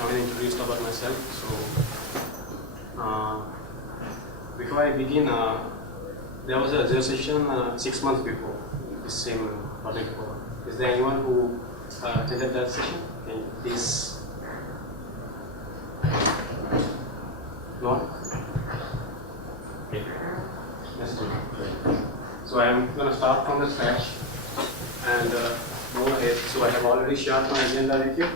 I will introduce about myself. Before I begin, there was a Azure session 6 months before this same topic. Is there anyone who attended that session? Can you please? No? Okay. That's good. So I'm going to start from the scratch and go ahead. So I have already shared my agenda with you.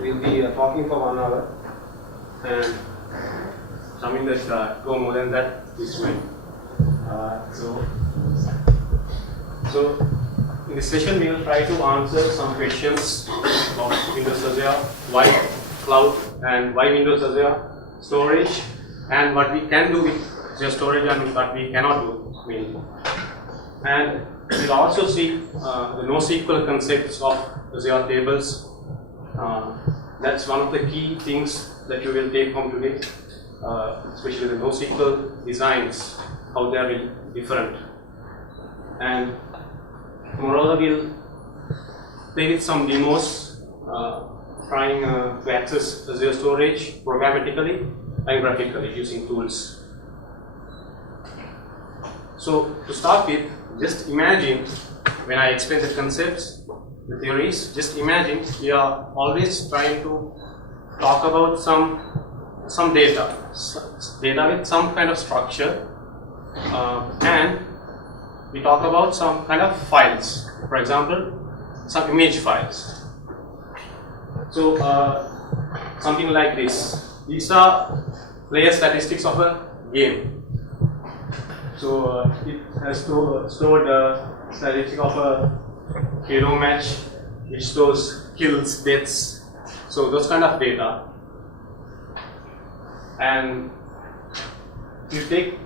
We'll be talking for 1 hour and something that go more than that is fine. So in this session we will try to answer some questions about Windows Azure, why cloud and why Windows Azure, storage, and what we can do with Azure storage and what we cannot do mainly. And we'll also see the NoSQL concepts of Azure tables. That's one of the key things that you will take home today, especially the NoSQL designs, how they are different. And moreover, we'll play with some demos, trying to access Azure storage programmatically and graphically using tools. So to start with, just imagine when I explain the concepts, the theories, just imagine we are always trying to talk about some data with some kind of structure, and we talk about some kind of files, for example, some image files. So something like this. These are player statistics of a game. So it has stored statistic of a hero match, it stores kills, deaths, so those kind of data. And you take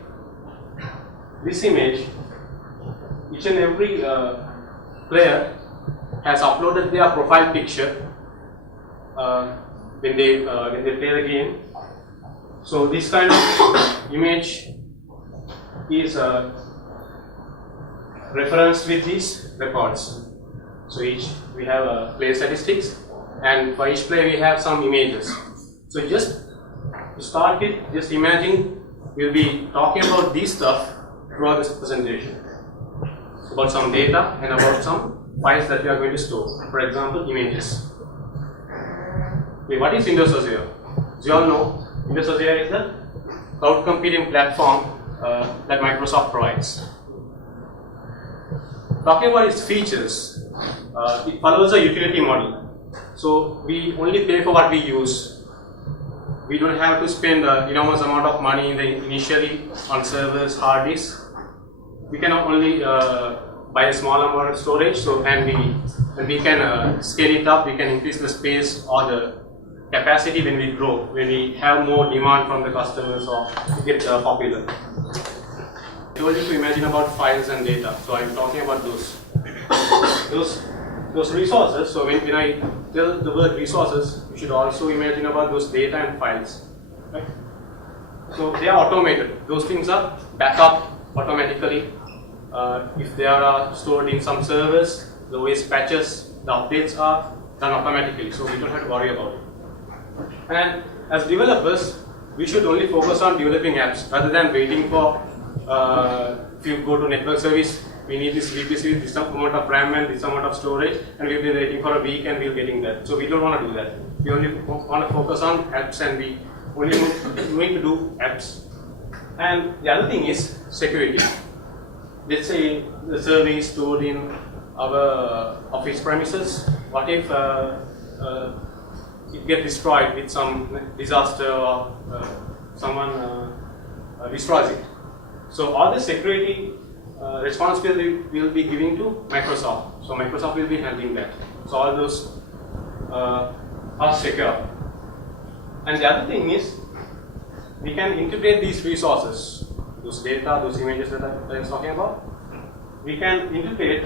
this image, each and every player has uploaded their profile picture when they play the game. So this kind of image is referenced with these records. So each we have player statistics, and for each player we have some images. So just to start with, just imagine we'll be talking about this stuff throughout this presentation, about some data and about some files that we are going to store. For example, images. Okay, what is Windows Azure? As you all know, Windows Azure is the cloud computing platform that Microsoft provides. Talking about its features, it follows a utility model. So we only pay for what we use. We don't have to spend enormous amount of money initially on servers, hard disks. We can only buy a small amount of storage. So and we can scale it up. We can increase the space or the capacity when we grow, when we have more demand from the customers or it gets popular. I told you to imagine about files and data, so I'm talking about those resources. So when I tell the word resources, you should also imagine about those data and files. Right? So they are automated. Those things are backup automatically. If they are stored in some servers, the OS patches, the updates are done automatically, so we don't have to worry about it. And as developers, we should only focus on developing apps rather than waiting for, if you go to network service, we need this VPC with this amount of RAM and this amount of storage, and we've been waiting for a week and we're getting that. So we don't want to do that. We only want to focus on apps, and we only need to do apps. And the other thing is security. Let's say the server is stored in our office premises. What if it gets destroyed with some disaster or someone destroys it? So all the security responsibility will be given to Microsoft. So Microsoft will be handling that. So all those are secure. And the other thing is, we can integrate these resources, those data, those images that I was talking about. We can integrate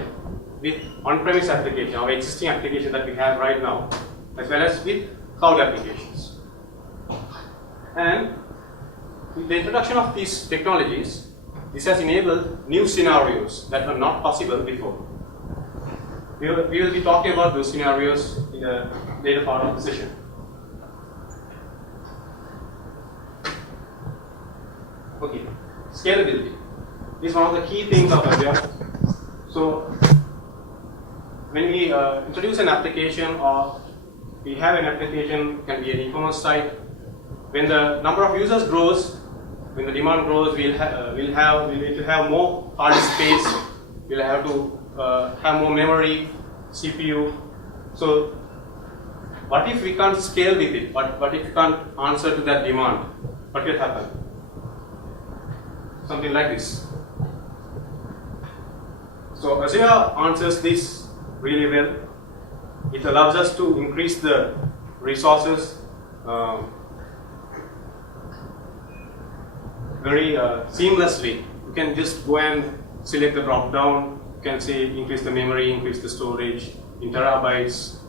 with on-premise application, our existing application that we have right now, as well as with cloud applications. And with the introduction of these technologies, this has enabled new scenarios that were not possible before. We will be talking about those scenarios in the later part of the session. Okay, scalability is one of the key things of Azure. So, when we introduce an application, or we have an application, can be an e-commerce site. When the number of users grows, when the demand grows, we'll need to have more hard space. We'll have to have more memory, CPU. So, what if we can't scale with it? What if we can't answer to that demand? What will happen? Something like this. So, Azure answers this really well. It allows us to increase the resources very seamlessly. You can just go and select the drop down. You can say increase the memory, increase the storage in terabytes.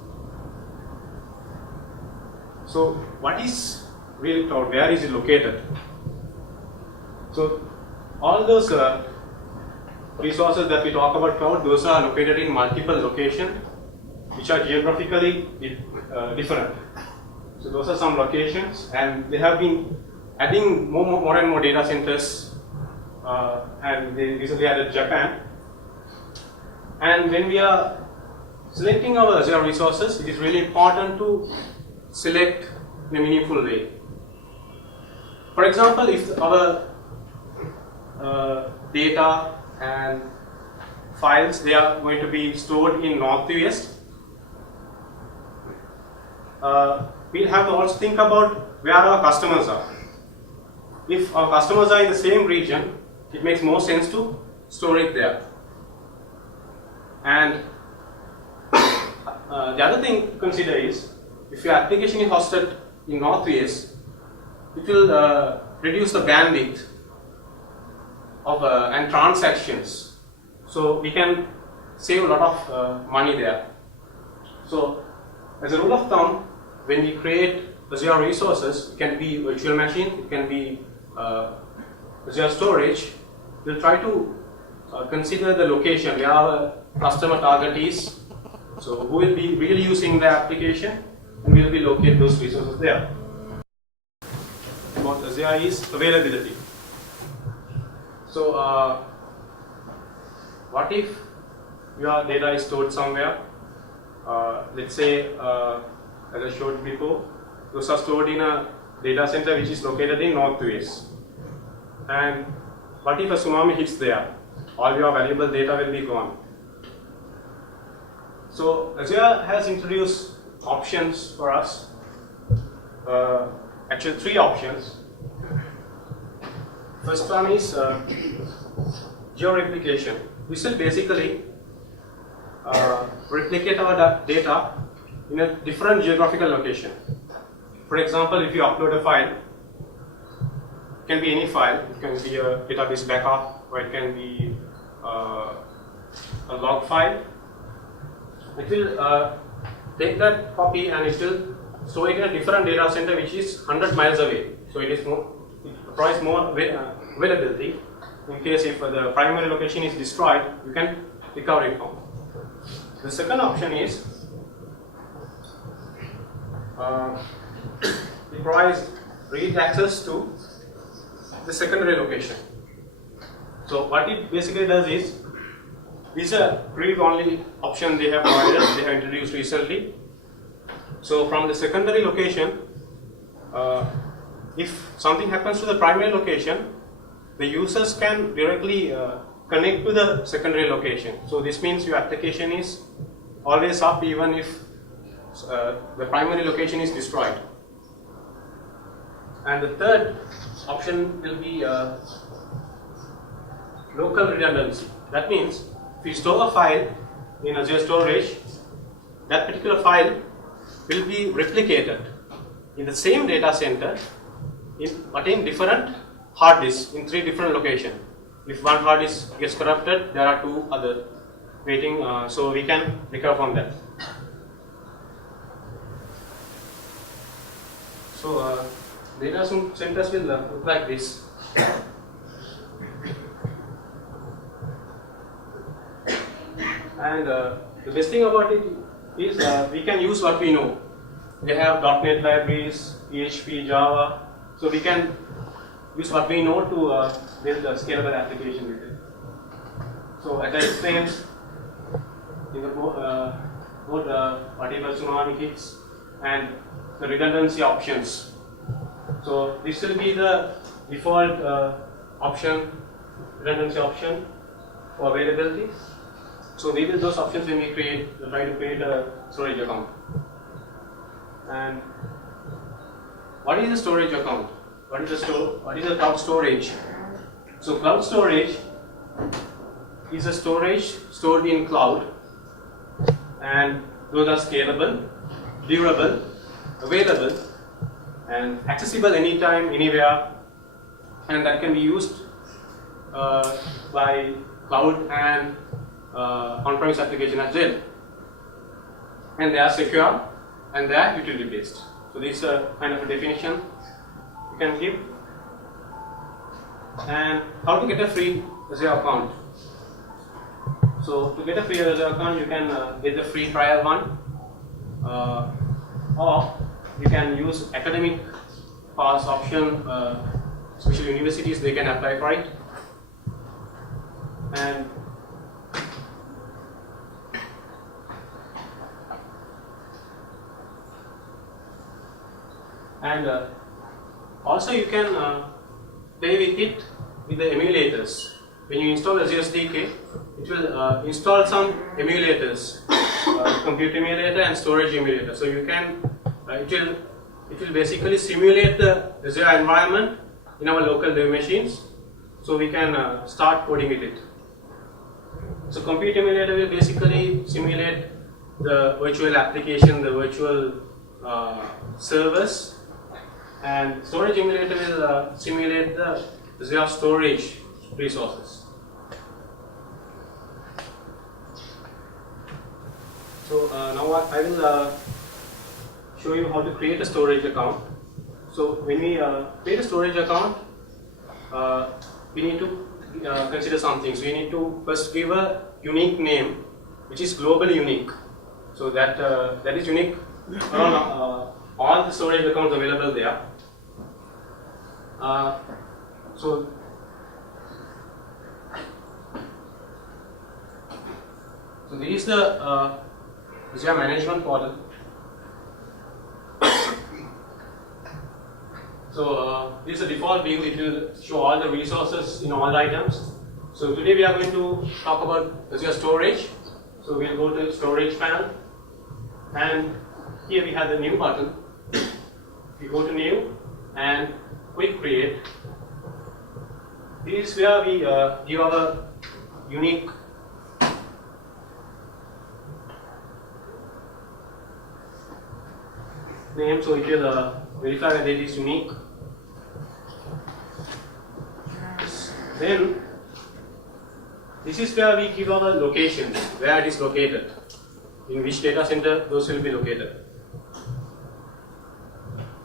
So what is really cloud? Where is it located? So all those resources that we talk about cloud, those are located in multiple locations which are geographically different. So those are some locations, and they have been adding more and more data centers, and they recently added Japan. And when we are selecting our Azure resources, it is really important to select in a meaningful way. For example, if our data and files, they are going to be stored in Northwest, we'll have to also think about where our customers are. If our customers are in the same region, it makes more sense to store it there. And the other thing to consider is, if your application is hosted in Northwest, it will reduce the bandwidth of and transactions. So we can save a lot of money there. So as a rule of thumb, when we create Azure resources, it can be virtual machine, it can be Azure storage. We'll try to consider the location where our customer target is. So who will be really using the application, and we'll be locate those resources there. About Azure is availability. So what if your data is stored somewhere? Let's say, as I showed before, those are stored in a data center which is located in Northwest. And what if a tsunami hits there? All your valuable data will be gone. So Azure has introduced options for us. Actually, 3 options. First one is geo-replication. This will basically replicate our data in a different geographical location. For example, if you upload a file, it can be any file. It can be a database backup, or it can be a log file. It will take that copy and it will store it in a different data center which is 100 miles away. So it provides more availability. In case if the primary location is destroyed, you can recover it from. The second option is it provides read access to the secondary location. So what it basically does is, this is a read-only option they have provided, they have introduced recently. So from the secondary location, if something happens to the primary location, the users can directly connect to the secondary location. So this means your application is always up even if the primary location is destroyed. And the third option will be local redundancy. That means if you store a file in Azure storage, that particular file will be replicated in the same data center but in different hard disks in 3 different locations. If one hard disk gets corrupted, there are 2 other waiting, so we can recover from that. So data centers will look like this. And the best thing about it is we can use what we know. They have .NET libraries, PHP, Java, so we can use what we know to build a scalable application with it. So as I explained, in the both whatever tsunami hits and the redundancy options. So this will be the default option, redundancy option for availability. So we will those options when we try to create a storage account. And what is a storage account? What is a cloud storage? So cloud storage is a storage stored in cloud, and those are scalable, durable, available, and accessible anytime, anywhere, and that can be used by cloud and on-premise application as well. And they are secure and they are utility based. So this is a kind of a definition you can give. And how to get a free Azure account? So to get a free Azure account, you can get the free trial one, or you can use academic pass option. Special universities, they can apply for it. And also you can play with it with the emulators. When you install Azure SDK, it will install some emulators, compute emulator and storage emulator. So you can, it will basically simulate the Azure environment in our local dev machines. So we can start coding with it. So compute emulator will basically simulate the virtual application, the virtual servers. And storage emulator will simulate the Azure storage resources. So now I will show you how to create a storage account. So when we create a storage account, we need to consider some things. We need to first give a unique name, which is globally unique. So that that is unique around all the storage accounts available there. So this is the Azure management portal. So this is a default view. It will show all the resources in all the items. So today we are going to talk about Azure storage. So we'll go to storage panel, and here we have the new button. We go to new and quick create. This is where we give our unique name, so it will verify that it is unique. Then this is where we give our location, where it is located, in which data center those will be located.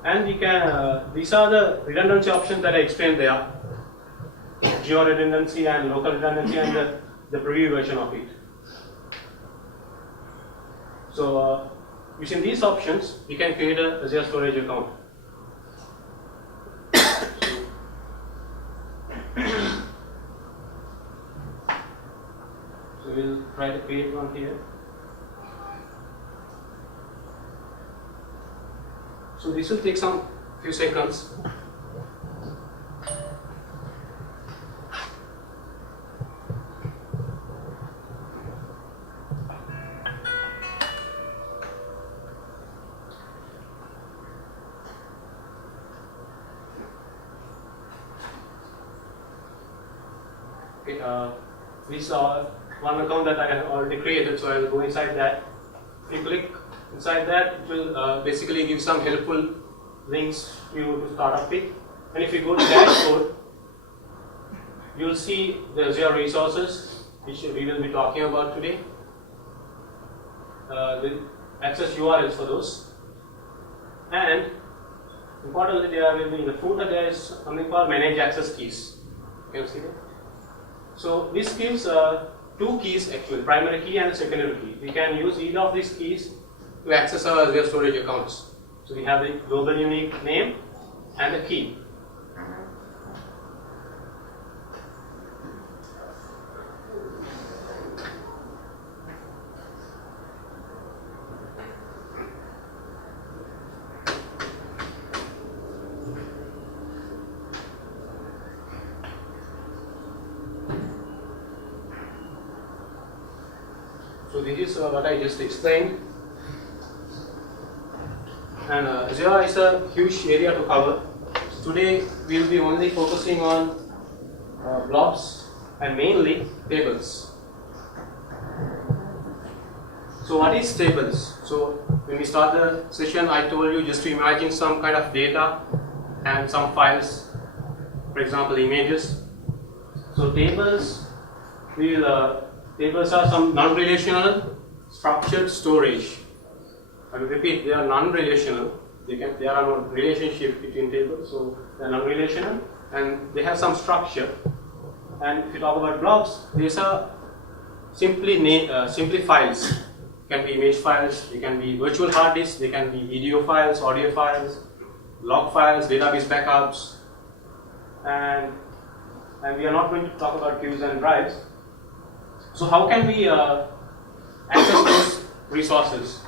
And we can, these are the redundancy options that I explained there, geo redundancy and local redundancy, and the preview version of it. So using these options, we can create a Azure storage account. So we'll try to create one here. So this will take some few seconds. Okay, this is one account that I have already created, so I will go inside that. If you click inside that, it will basically give some helpful links for you to start up with. And if you go to dashboard, you will see the Azure resources, which we will be talking about today. The access URLs for those. And importantly, there will be in the footer, there is something called manage access keys. You can see that. So this gives two keys actually, primary key and secondary key. We can use either of these keys to access our Azure storage accounts. So we have the global unique name and the key. So this is what I just explained, and Azure is a huge area to cover. Today we will be only focusing on blobs and mainly tables. So what is tables? So when we start the session, I told you just to imagine some kind of data and some files, for example images. So tables tables are some non-relational structured storage. I will repeat, they are non-relational. There are no relationship between tables, so they are non-relational and they have some structure. And if you talk about blobs, these are simply files. Can be image files, they can be virtual hard disks, they can be video files, audio files, log files, database backups, and we are not going to talk about queues and drives. So how can we access those resources?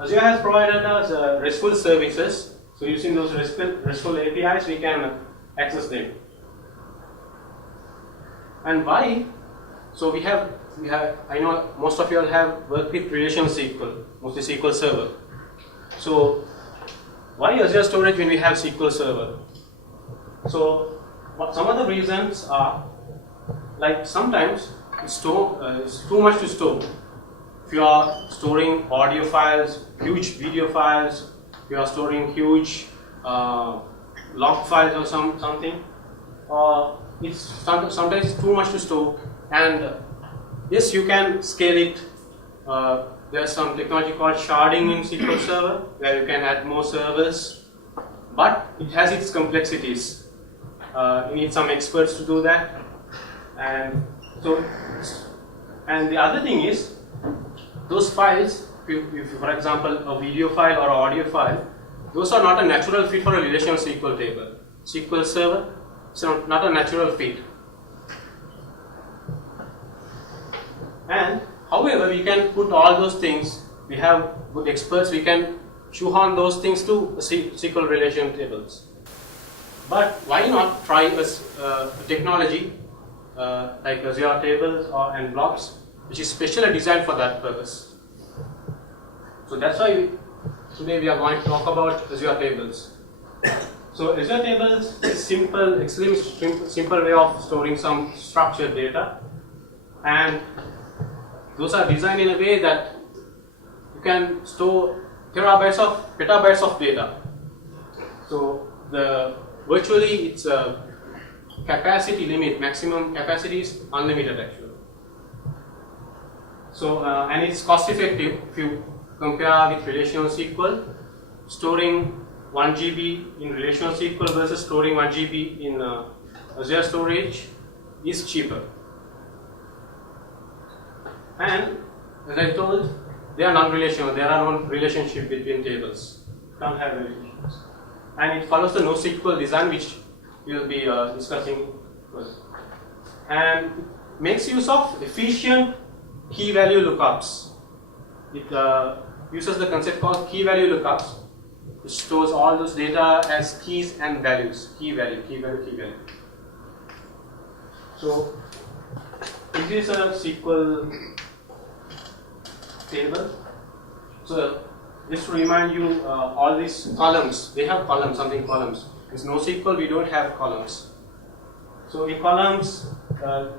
Azure has provided us RESTful services. So using those RESTful APIs, we can access them. And why? So we have. I know most of you all have worked with relational SQL, mostly SQL Server. So why Azure Storage when we have SQL Server? So some of the reasons are, like sometimes it's too much to store. If you are storing audio files, huge video files, if you are storing huge log files or something, sometimes it's too much to store. And yes, you can scale it. There's some technology called sharding in SQL Server where you can add more servers, but it has its complexities. You need some experts to do that. And the other thing is, those files, if for example a video file or audio file, those are not a natural fit for a relational SQL table. SQL Server is not a natural fit. And however, we can put all those things, we have good experts, we can shoehorn those things to SQL relation tables. But why not try a technology like Azure tables and blobs, which is specially designed for that purpose. So that's why today we are going to talk about Azure tables. So Azure tables is extremely simple way of storing some structured data, and those are designed in a way that you can store petabytes of data. So virtually it's a capacity limit, maximum capacity is unlimited actually. So and it's cost effective if you compare with relational SQL. Storing 1 GB in relational SQL versus storing 1 GB in Azure storage is cheaper. And as I told, they are non-relational. There are no relationship between tables. Don't have relationships. And it follows the NoSQL design, which we will be discussing first. And it makes use of efficient key value lookups. It uses the concept called key value lookups, which stores all those data as keys and values. Key value. So this is a SQL table. So just to remind you, all these columns, they have columns. In NoSQL, we don't have columns. So in columns,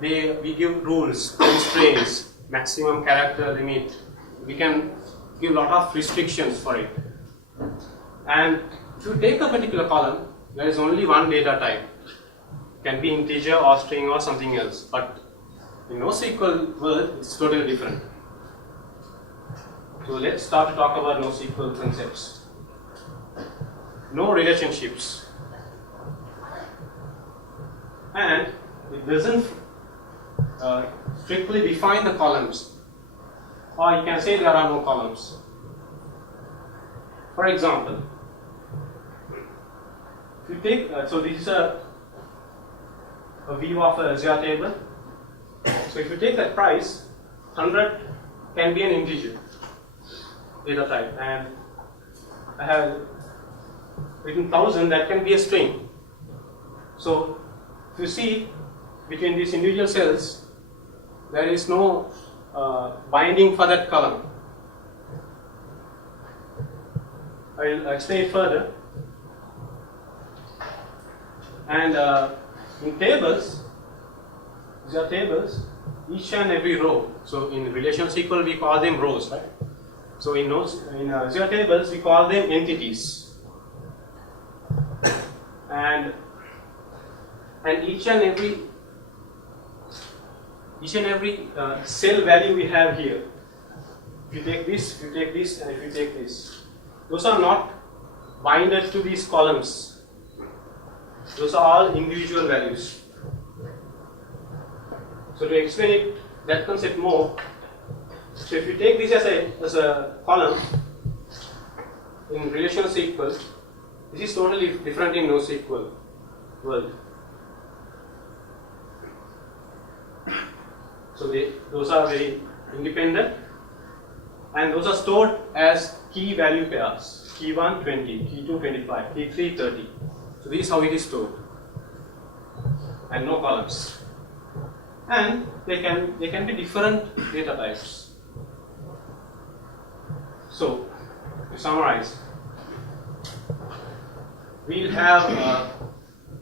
we give rules, constraints, maximum character limit. We can give a lot of restrictions for it. And if you take a particular column, there is only one data type. It can be integer or string or something else. But in NoSQL world, it's totally different. So let's start to talk about NoSQL concepts. No relationships. And it doesn't strictly define the columns, or you can say there are no columns. For example, if you take, so this is a view of a Azure table. So if you take that price, 100 can be an integer data type, and I have written 1000, that can be a string. So if you see between these individual cells, there is no binding for that column. I will explain it further. And in tables, these are tables, each and every row. So in relational SQL we call them rows, right? So in Azure tables we call them entities. And each and every cell value we have here. If you take this, and if you take this, those are not binded to these columns. Those are all individual values. So to explain it, that concept more, so if you take this as a column in relational SQL, this is totally different in NoSQL world. So those are very independent, and those are stored as key value pairs. Key 1 20, key 2 25, key 3 30. So this is how it is stored, and no columns. And they can be different data types. So to summarize, we'll have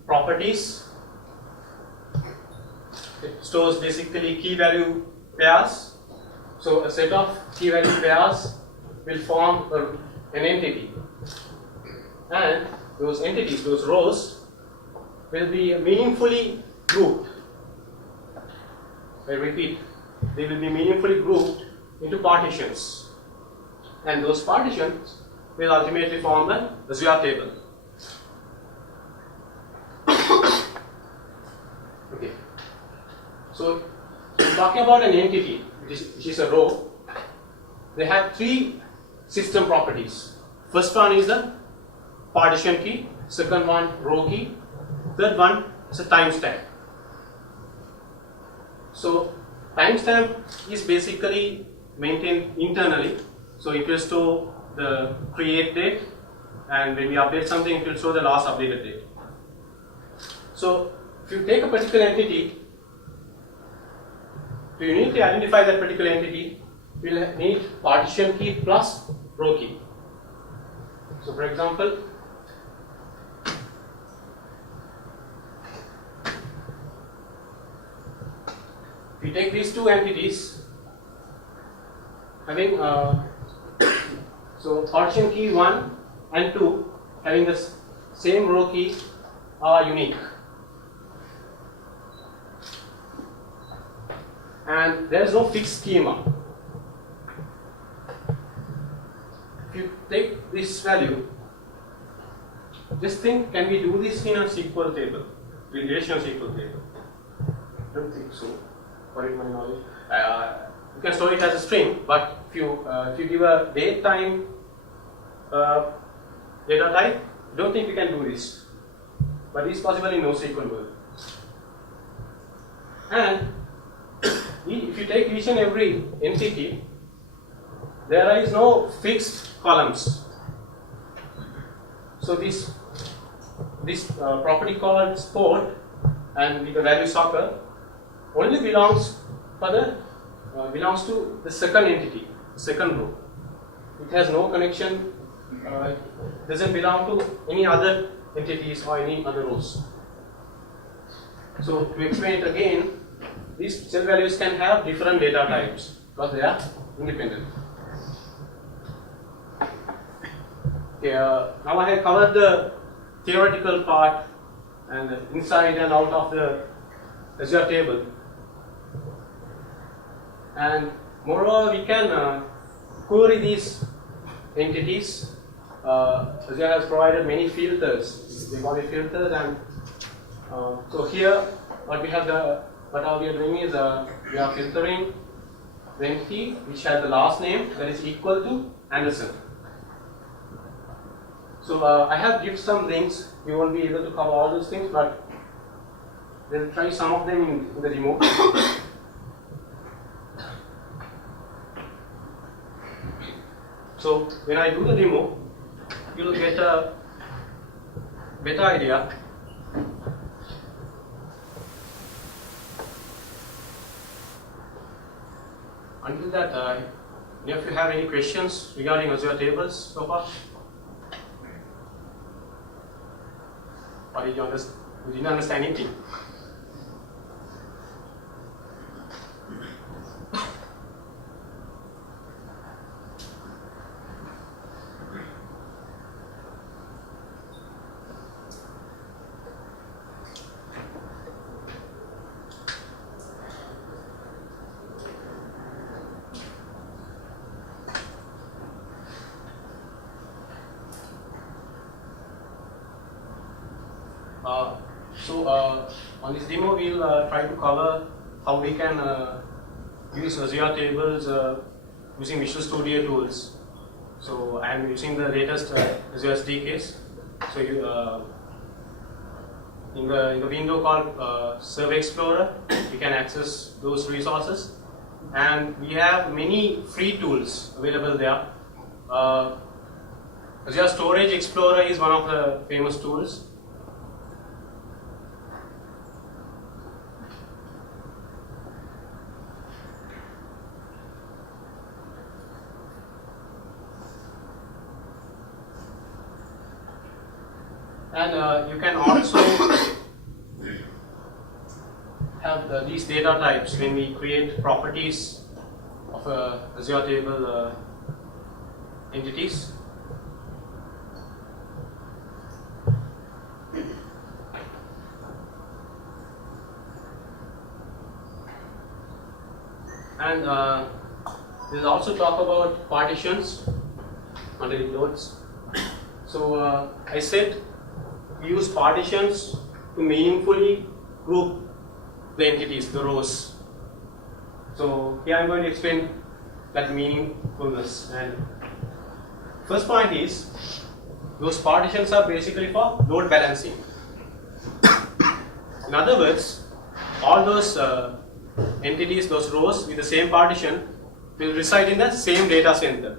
properties. It stores basically key value pairs. So a set of key value pairs will form an entity, and those entities, those rows, will be meaningfully grouped. I repeat, they will be meaningfully grouped into partitions, and those partitions will ultimately form an Azure table. Okay. So, talking about an entity, which is a row, they have three system properties. First one is the partition key, second one row key, third one is a timestamp. So timestamp is basically maintained internally. So it will store the create date, and when we update something, it will show the last updated date. So if you take a particular entity, to uniquely identify that particular entity, we will need partition key plus row key. So for example, if we take these two entities, having so partition key 1 and 2 having the same row key are unique, and there is no fixed schema. If you take this value, just think, can we do this in a SQL table, relational SQL table? I don't think so. For my knowledge, you can store it as a string, but if you give a date time data type, I don't think we can do this. But it is possible in NoSQL world. And if you take each and every entity, there is no fixed columns. So this property called sport and with the value soccer only belongs to the second entity, the second row. It has no connection, doesn't belong to any other entities or any other rows. So to explain it again, these cell values can have different data types because they are independent. Okay, now I have covered the theoretical part and the inside and out of the Azure table. And moreover, we can query these entities. Azure has provided many filters. They call it filters, and so here what we have, the what we are doing is we are filtering the entity which has the last name that is equal to Anderson. So I have given some links. You won't be able to cover all those things, but we'll try some of them in the demo. So when I do the demo, you'll get a better idea. Until that, if you have any questions regarding Azure tables so far, or did you understand? You didn't understand anything? On this demo, we'll try to cover how we can use Azure tables using Visual Studio tools. So I am using the latest Azure SDKs. So you, in the window called Survey Explorer, you can access those resources, and we have many free tools available there. Azure Storage Explorer is one of the famous tools. And you can also have these data types when we create properties of Azure table entities. And we'll also talk about partitions under the notes. So I said we use partitions to meaningfully group the entities, the rows. So here I'm going to explain that meaningfulness. And first point is, those partitions are basically for load balancing. In other words, all those entities, those rows with the same partition will reside in the same data center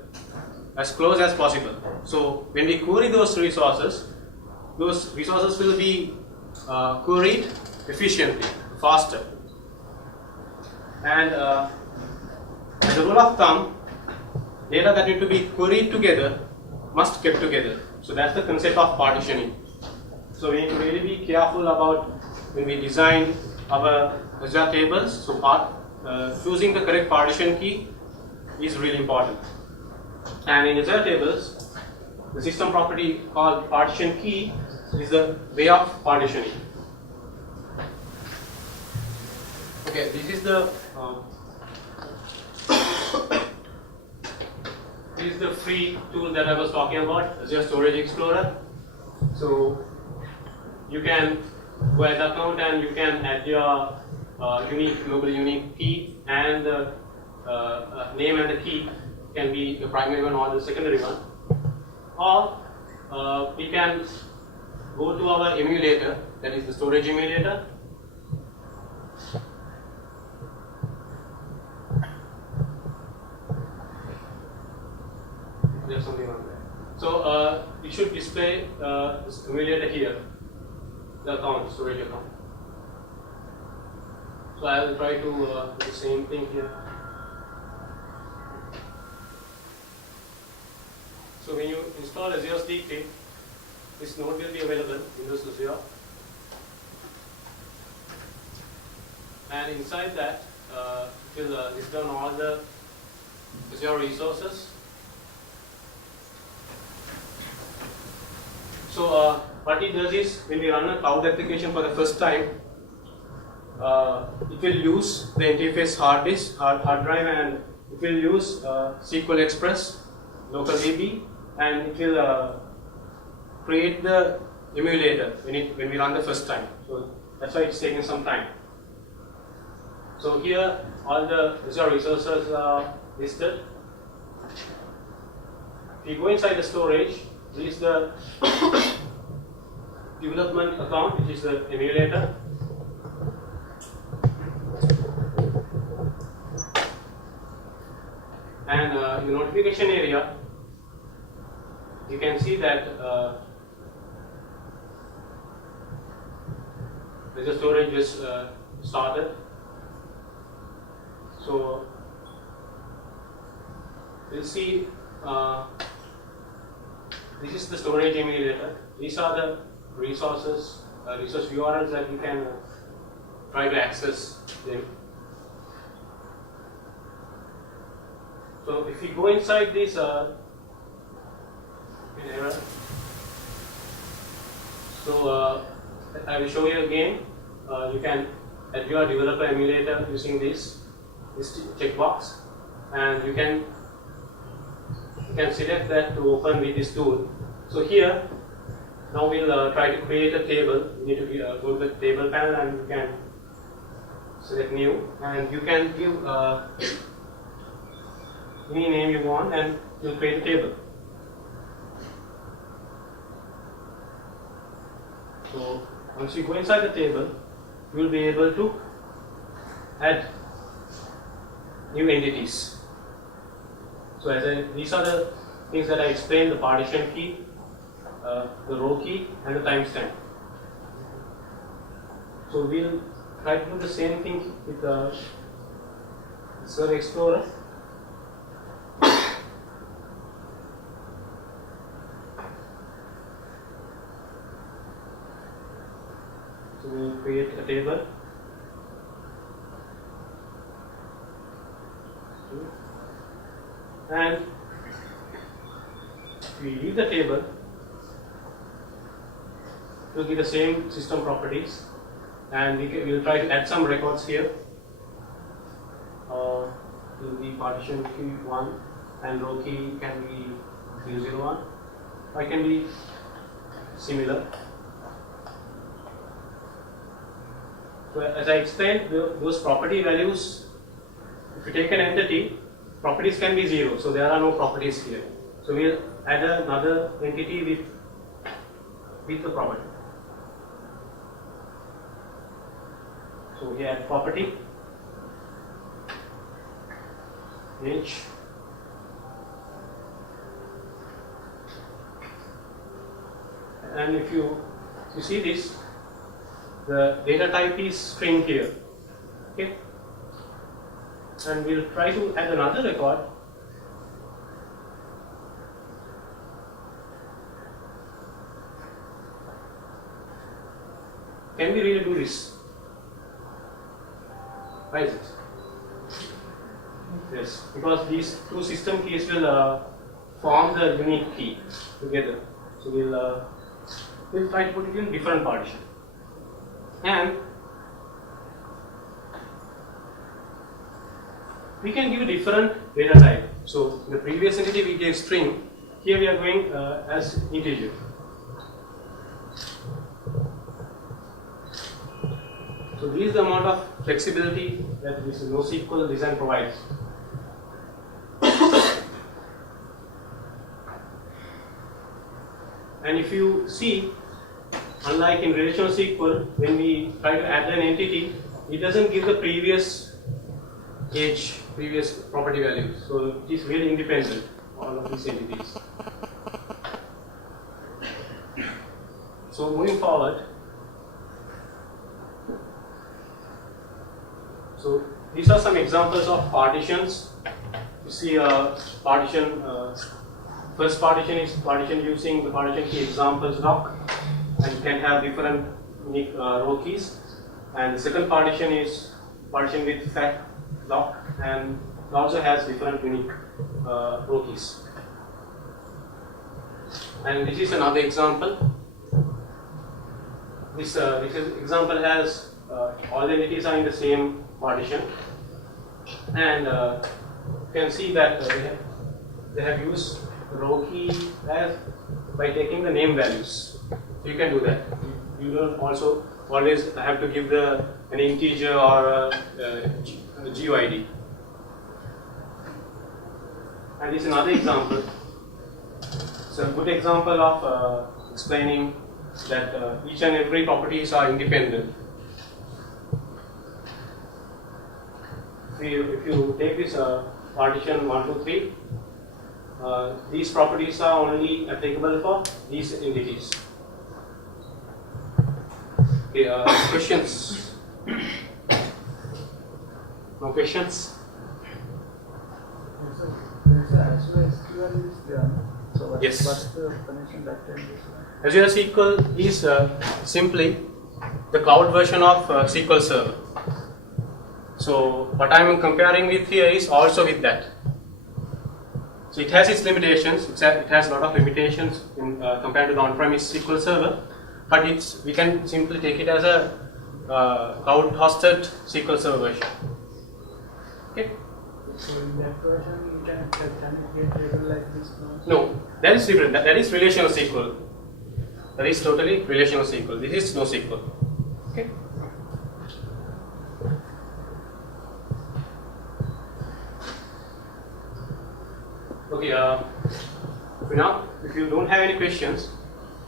as close as possible. So when we query those resources will be queried efficiently, faster. And as a rule of thumb, data that need to be queried together must get together. So that's the concept of partitioning. So we need to really be careful about when we design our Azure tables. So choosing the correct partition key is really important. And in Azure tables, the system property called partition key is the way of partitioning. Okay, this is the free tool that I was talking about, Azure Storage Explorer. So you can go add the account and you can add your global unique key, and the name and the key can be the primary one or the secondary one. Or we can go to our emulator, that is the storage emulator. There's something on there. So it should display this emulator here, the account, storage account. So I will try to do the same thing here. So when you install Azure SDK, this node will be available in this Azure. And inside that, it will list down all the Azure resources. So what it does is, when we run a cloud application for the first time, it will use the interface hard drive, and it will use SQL Express, local DB, and it will create the emulator when we run the first time. So that's why it's taking some time. So here all the Azure resources are listed. If you go inside the storage, this is the development account, which is the emulator. And in the notification area, you can see that the storage is started. So we'll see. This is the storage emulator. These are the resources, resource URLs that you can try to access them. So if you go inside this error, so I will show you again. You can add your developer emulator using this checkbox, and you can select that to open with this tool. So here, now we'll try to create a table. You need to go to the table panel, and you can select new, and you can give any name you want, and you'll create a table. So once you go inside the table, you will be able to add new entities. So these are the things that I explained: the partition key, the row key, and the timestamp. So we'll try to do the same thing with the Server Explorer. So we'll create a table. And we leave the table, it will be the same system properties, and we will try to add some records here. Will be partition key 1, and row key can be 001, or it can be similar. So as I explained, those property values, if you take an entity, properties can be 0, so there are no properties here. So we'll add another entity with the property. So we add property, age, and if you see this, the data type is string here. Okay. And we'll try to add another record. Can we really do this? Why is it? Yes, because these two system keys will form the unique key together. So we'll try to put it in different partition. And we can give a different data type. So in the previous entity we gave string. Here we are going as integer. So this is the amount of flexibility that this NoSQL design provides. And if you see, unlike in relational SQL, when we try to add an entity, it doesn't give the previous age, previous property values. So it is really independent, all of these entities. So moving forward, so these are some examples of partitions. You see partition, first partition is partition using the partition key examples doc, and can have different unique row keys. And the second partition is partition with fact doc, and it also has different unique row keys. And this is another example. This example has all the entities are in the same partition, and you can see that they have used row key as by taking the name values. So you can do that. You don't also always have to give the an integer or a GUID. And this is another example. It's a good example of explaining that each and every properties are independent. If you take this partition 1, 2, 3, these properties are only applicable for these entities. Okay, questions? No questions? Yes. What's the connection that can be? Azure SQL is simply the cloud version of SQL Server. So what I am comparing with here is also with that. So it has its limitations. It has a lot of limitations in, compared to the on-premise SQL Server, but we can simply take it as a cloud-hosted SQL Server version. Okay. So in that version, you can get table like this? No, that is different. That is relational SQL. That is totally relational SQL. This is no SQL. Okay. Okay. Now, if you don't have any questions,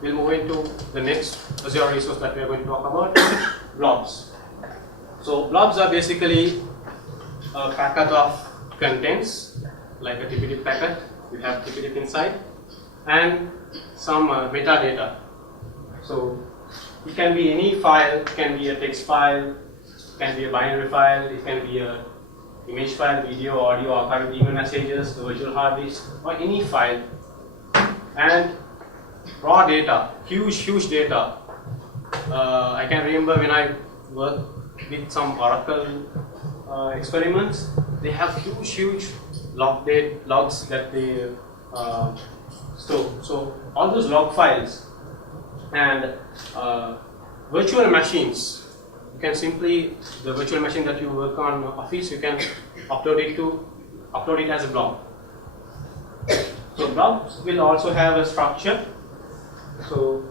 we'll move into the next Azure resource that we are going to talk about, blobs. So blobs are basically a packet of contents, like a TPDIF packet. You have TPDIF inside, and some metadata. So it can be any file. It can be a text file. It can be a binary file. It can be a image file, video, audio, archived email messages, the virtual hard disk, or any file. And raw data, huge data. I can remember when I worked with some Oracle experiments, they have huge logs that they store. So all those log files and virtual machines. You can simply, the virtual machine that you work on Office, you can upload it as a blob. So blobs will also have a structure. So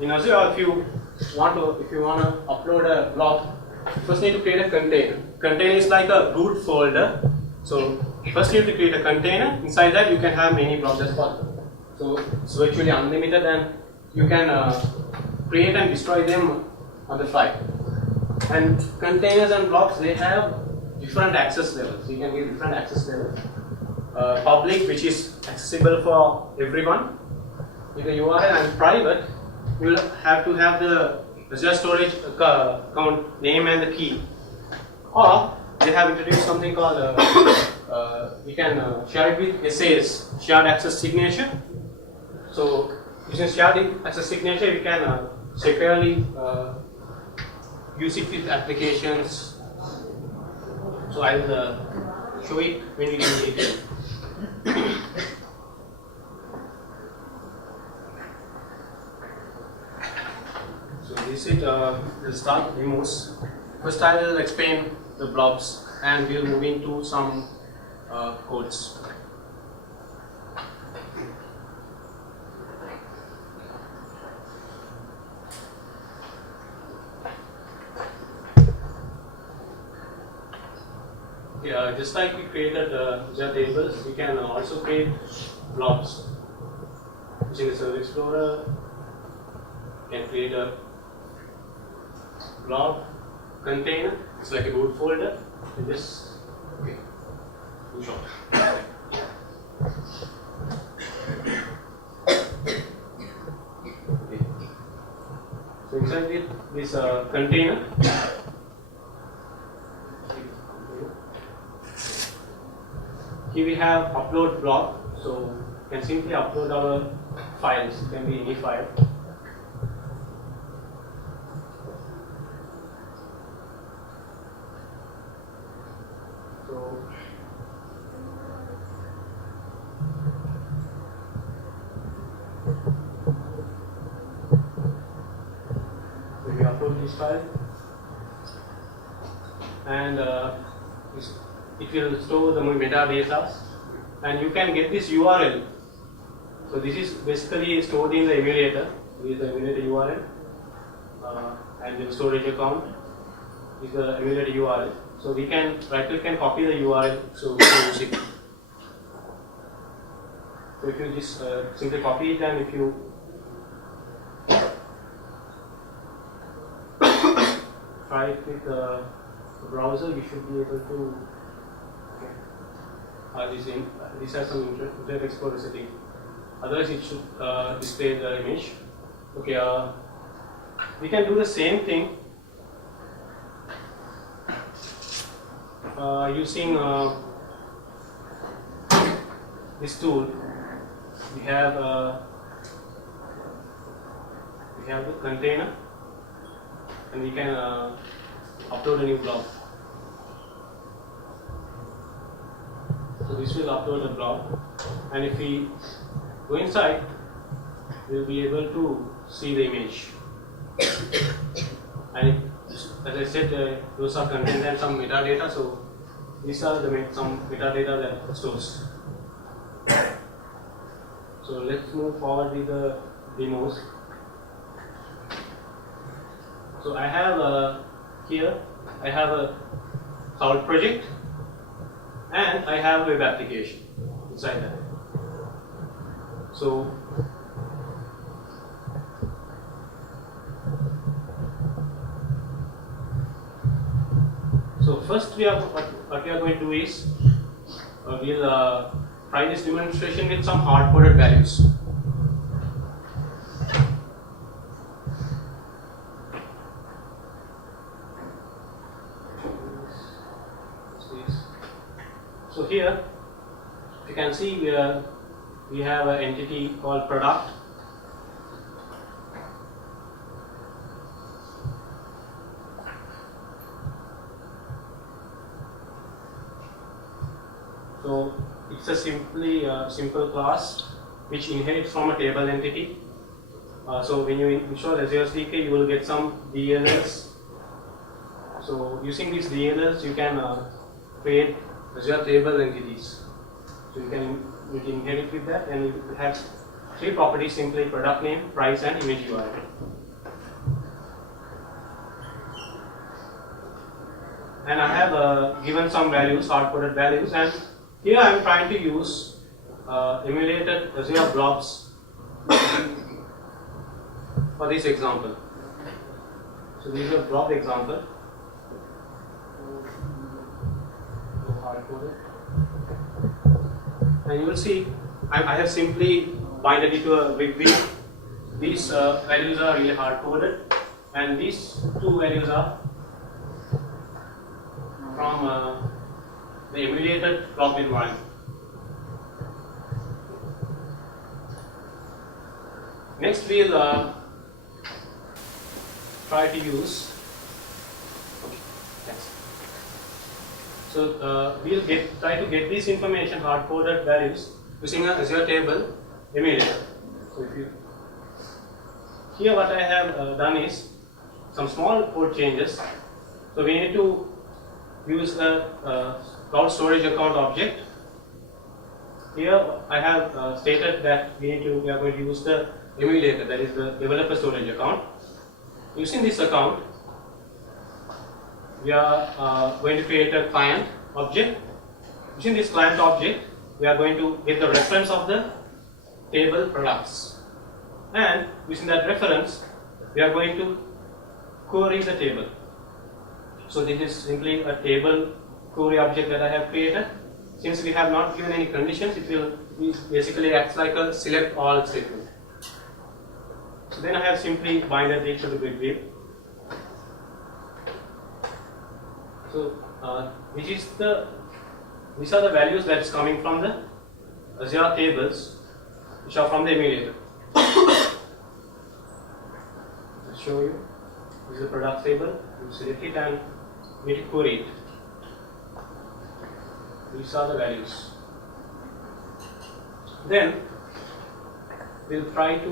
in Azure, if you want to upload a blob, you first need to create a container. Container is like a root folder. So first you have to create a container. Inside that you can have many blobs as possible. So it's virtually unlimited, and you can create and destroy them on the fly. And containers and blobs, they have different access levels. You can give different access levels. Public, which is accessible for everyone with the URL, and private, you will have to have the Azure storage account name and the key. Or they have introduced something called you can share it with SAS, shared access signature. So using shared access signature, you can securely use it with applications. So I will show it when we get it. So this is we'll start demos. First I will explain the blobs, and we'll move into some codes. Just like we created Azure tables, we can also create blobs. Using the Server Explorer, you can create a blob container. It's like a root folder. And this, okay, too short. Okay. So inside this container. Here we have upload blob, so we can simply upload our files. It can be any file. So we upload this file, and it will store the metadata, and you can get this URL. So this is basically stored in the emulator. This is the emulator URL and the storage account. is the emulated URL. So we can right click and copy the URL so we can use it. So if you just simply copy it, and if you try it with the browser, you should be able to. This has some Internet Explorer setting. Otherwise, it should display the image. Okay, we can do the same thing using this tool. We have the container, and we can upload a new blob. So this will upload a blob, and if we go inside, we'll be able to see the image. And as I said, those are content and some metadata. So these are some metadata that it stores. So let's move forward with the demos. So I have here, I have a cloud project, and I have a web application inside that. So first what we are going to do is we'll try this demonstration with some hard-coded values. So here you can see we have an entity called product. So it's a simple class which inherits from a table entity. So when you install Azure SDK, you will get some DLLs. So using these DLLs, you can create Azure table entities. So you can inherit with that, and you have three properties: simply product name, price, and image URL. And I have given some values, hard-coded values, and here I am trying to use emulated Azure blobs for this example. So this is a blob example. And you will see I have simply binded it to a big view. These values are really hard-coded, and these two values are from the emulated blob environment. Next, we'll try to use. Okay, thanks. So we'll try to get this information, hard-coded values, using an Azure table emulator. So if you here, what I have done is some small code changes. So we need to use a cloud storage account object. Here I have stated that we are going to use the emulator, that is the developer storage account. Using this account, we are going to create a client object. Using this client object, we are going to get the reference of the table products, and using that reference, we are going to query the table. So this is simply a table query object that I have created. Since we have not given any conditions, it basically acts like a select all statement. So then I have simply binded it to the grid view. So these are the values that is coming from the Azure tables, which are from the emulator. I'll show you. This is the product table. You select it and need to query it. These are the values. Then we'll try to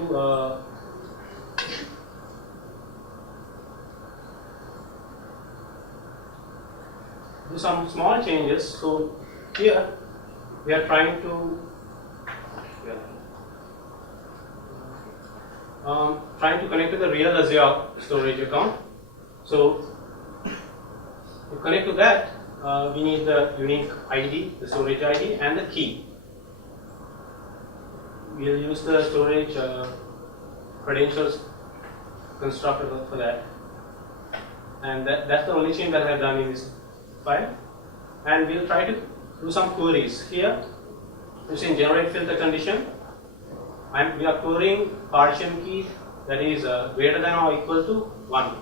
do some small changes. So here we are trying to connect to the real Azure storage account. So To connect to that, we need the unique ID, the storage ID, and the key. We'll use the storage credentials constructor for that. And that's the only change that I have done in this file. And we'll try to do some queries. Here, using generate filter condition, we are querying partition key that is greater than or equal to 1.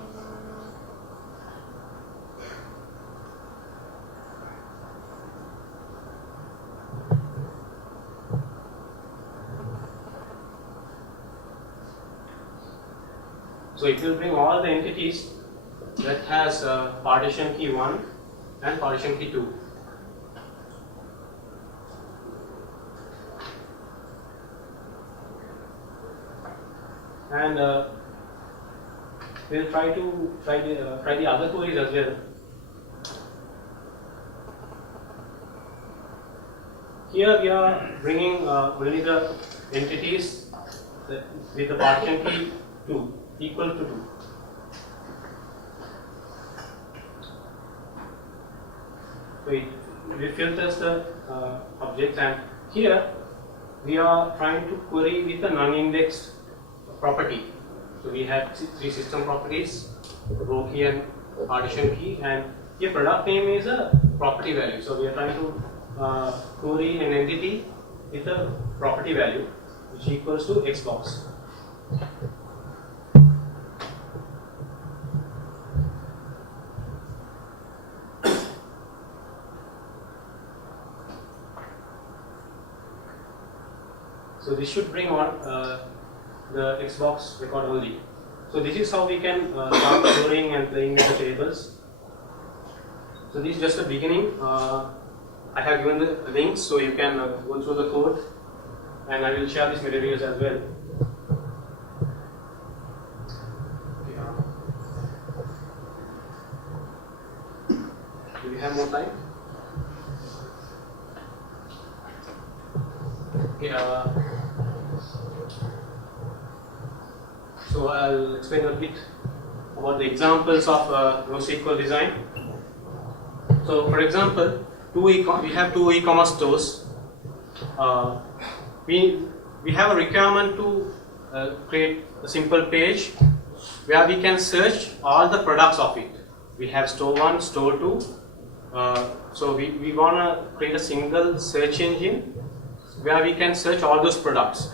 So it will bring all the entities that has partition key 1 and partition key 2. And we'll try the other queries as well. Here we are bringing only the entities with the partition key 2 equal to 2. So it filters the objects, and here we are trying to query with a non-indexed property. So we have 3 system properties, row key and partition key, and here product name is a property value. So we are trying to query an entity with a property value which equals to Xbox. So this should bring on the Xbox record only. So this is how we can start storing and playing with the tables. So this is just the beginning. I have given the links so you can go through the code, and I will share these materials as well. Do we have more time? Okay, so I'll explain a bit about the examples of NoSQL design. So, for example, we have 2 e-commerce stores. We have a requirement to create a simple page where we can search all the products of it. We have store 1, store 2. So we want to create a single search engine where we can search all those products.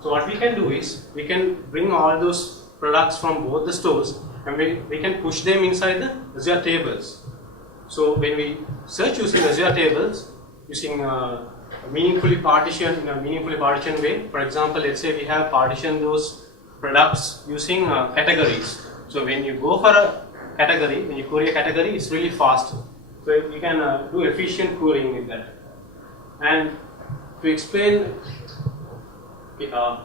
So what we can do is, we can bring all those products from both the stores and we can push them inside the Azure tables. So when we search using Azure tables, using meaningfully partitioned in a meaningfully partitioned way, for example, let's say we have partitioned those products using categories. So when you go for a category, when you query a category, it's really fast. So you can do efficient querying with that. And to explain, we'll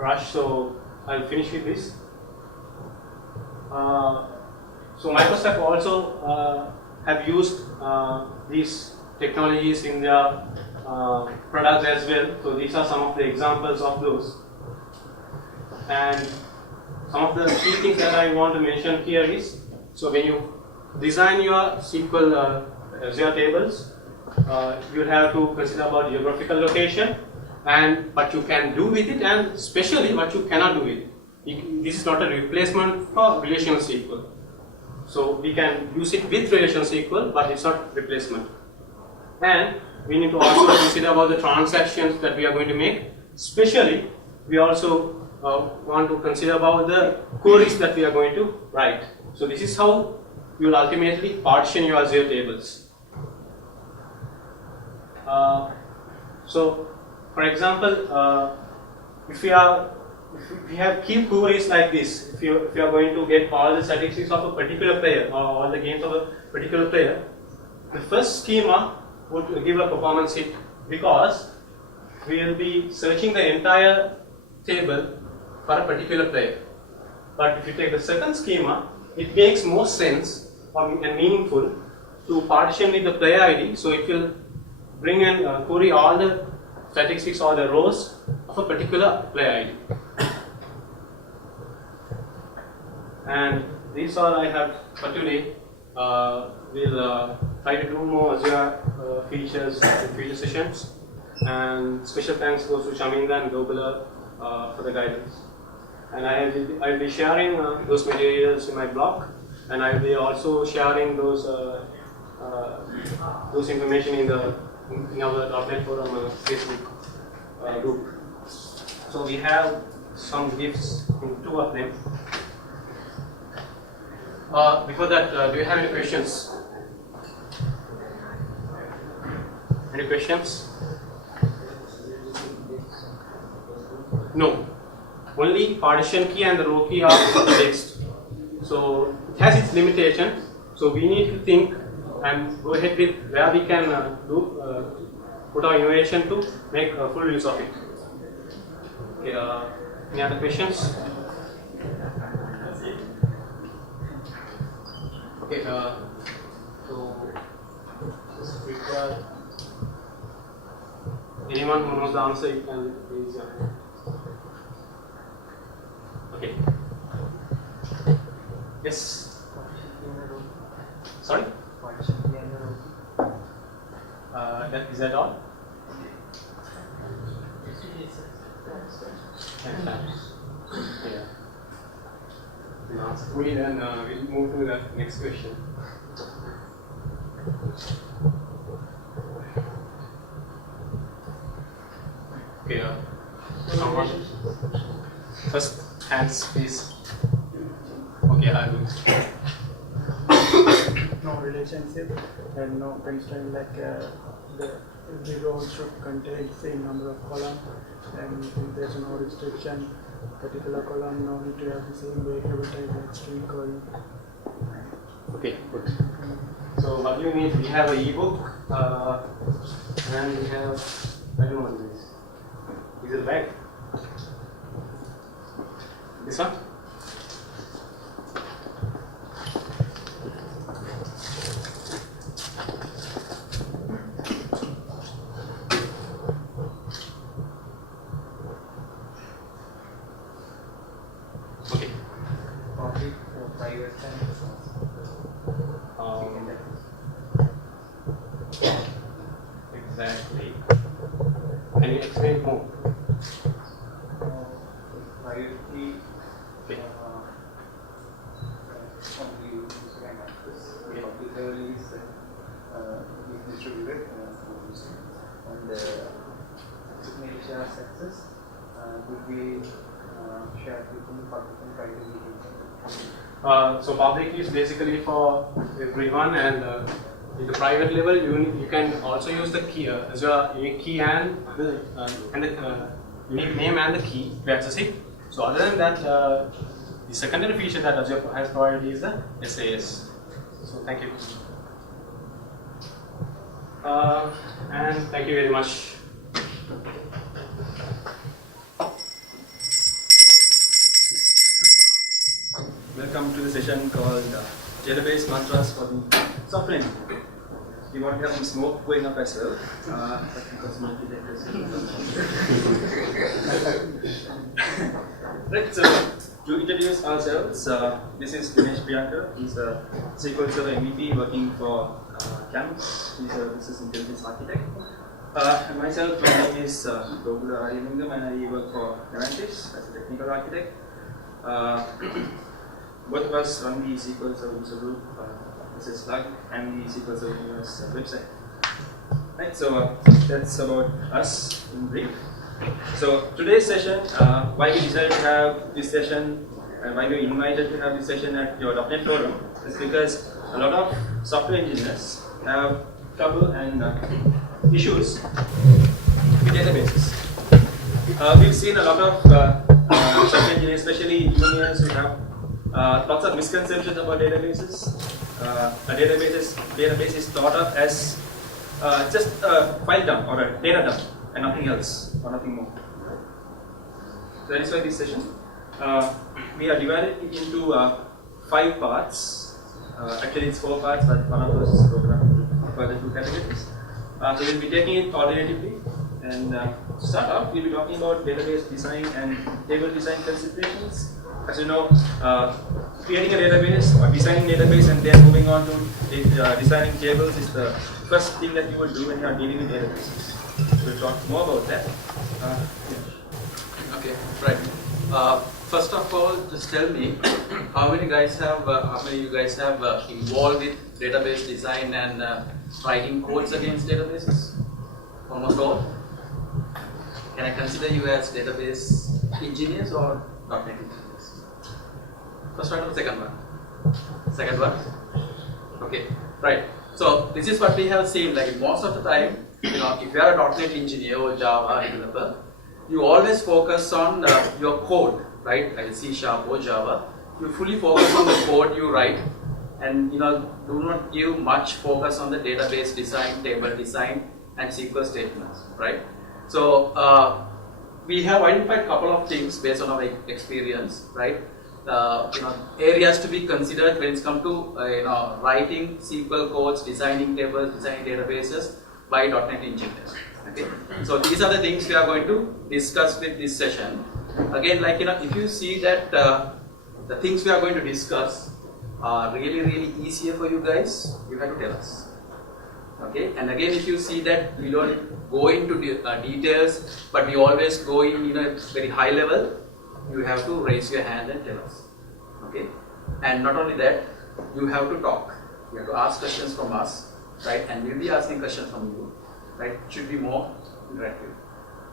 rush, so I'll finish with this. So Microsoft also have used these technologies in their products as well. So these are some of the examples of those. And some of the key things that I want to mention here is, so when you design your SQL Azure tables, you have to consider about geographical location and what you can do with it, and especially what you cannot do with it. This is not a replacement for relational SQL. So we can use it with relational SQL, but it's not replacement. And we need to also consider about the transactions that we are going to make. Especially, we also want to consider about the queries that we are going to write. So this is how you will ultimately partition your Azure tables. So, for example, if we have key queries like this, if you are going to get all the statistics of a particular player or all the games of a particular player, the first schema would give a performance hit because we will be searching the entire table for a particular player. But if you take the second schema, it makes more sense and meaningful to partition with the player ID, so it will bring and query all the statistics or the rows of a particular player ID. And these all I have for today. we'll try to do more Azure features in future sessions. And special thanks goes to Shaminda and Gobula for the guidance. And I'll be sharing those materials in my blog, and I'll be also sharing those information in our .NET Forum Facebook group. So we have some gifts in 2 of them. Before that, do you have any questions? Any questions? No. Only partition key and the row key are indexed. So it has its limitation. So we need to think and go ahead with where we can put our innovation to make full use of it. Okay, any other questions? Okay, so just require anyone who knows the answer, you can raise your hand. Okay. Yes. Sorry? Is that all? Yeah. Fully, then we'll move to the next question. Okay. Someone. First, hands, please. Okay, I'll do. No relationship and no constraint like the row should contain same number of columns, and if there's no restriction, particular column no need to have the same variable type like string column. Okay, good. So what you need, we have an ebook and we have, I don't know what it is. Is it bag? This one? Okay. Public, private, Exactly. Can you explain more? private key, Okay. only user can access. Public level is distributed, and signature access would be shared between public and private. So public is basically for everyone, and in the private level, you can also use the key as your unique key and the unique name and the key to access it. So other than that, the secondary feature that Azure has provided is the SAS. So thank you. And thank you very much. Welcome to the session called Database Mantras for the Software Engineer. We want to have some smoke going up as well, but because right, so to introduce ourselves, this is Dinesh Priyanka. He's a SQL Server MVP working for CAMS. He's a business intelligence architect. And myself, my name is Gobula Ariyalingam, and I work for Navantis as a technical architect. Both of us run the SQL Server user group, SS Plug, and the SQL Server Universe website. Right, so that's about us in brief. So today's session, why we decided to have this session, and why we invited to have this session at your .NET Forum, is because a lot of software engineers have trouble and issues with databases. We've seen a lot of software engineers, especially juniors, who have lots of misconceptions about databases. A database is thought of as just a file dump or a data dump and nothing else or nothing more. So that is why this session. We are divided it into 5 parts. Actually it's 4 parts, but one of those is programmed into further 2 categories. So we'll be taking it alternatively. And to start off, we'll be talking about database design and table design considerations. As you know, creating a database or designing database and then moving on to designing tables is the first thing that you will do when you are dealing with databases. We'll talk more about that. Okay, right. First of all, just tell me how many of you guys have involved with database design and writing codes against databases? Almost all. Can I consider you as database engineers or .NET engineers? First one or second one? Second one? Okay, right. So this is what we have seen. Like most of the time, if you are a .NET engineer or Java developer, you always focus on your code, right? Like C# or Java. You fully focus on the code you write, and do not give much focus on the database design, table design, and SQL statements, right? So we have identified a couple of things based on our experience, right? Areas to be considered when it comes to writing SQL codes, designing tables, designing databases by .NET engineers. Okay, so these are the things we are going to discuss with this session. Again, like if you see that the things we are going to discuss are really easier for you guys, you have to tell us. Okay, and again, if you see that we don't go into details, but we always go in a very high level, you have to raise your hand and tell us. Okay, and not only that, you have to talk. You have to ask questions from us, right? And we'll be asking questions from you, right? It should be more interactive.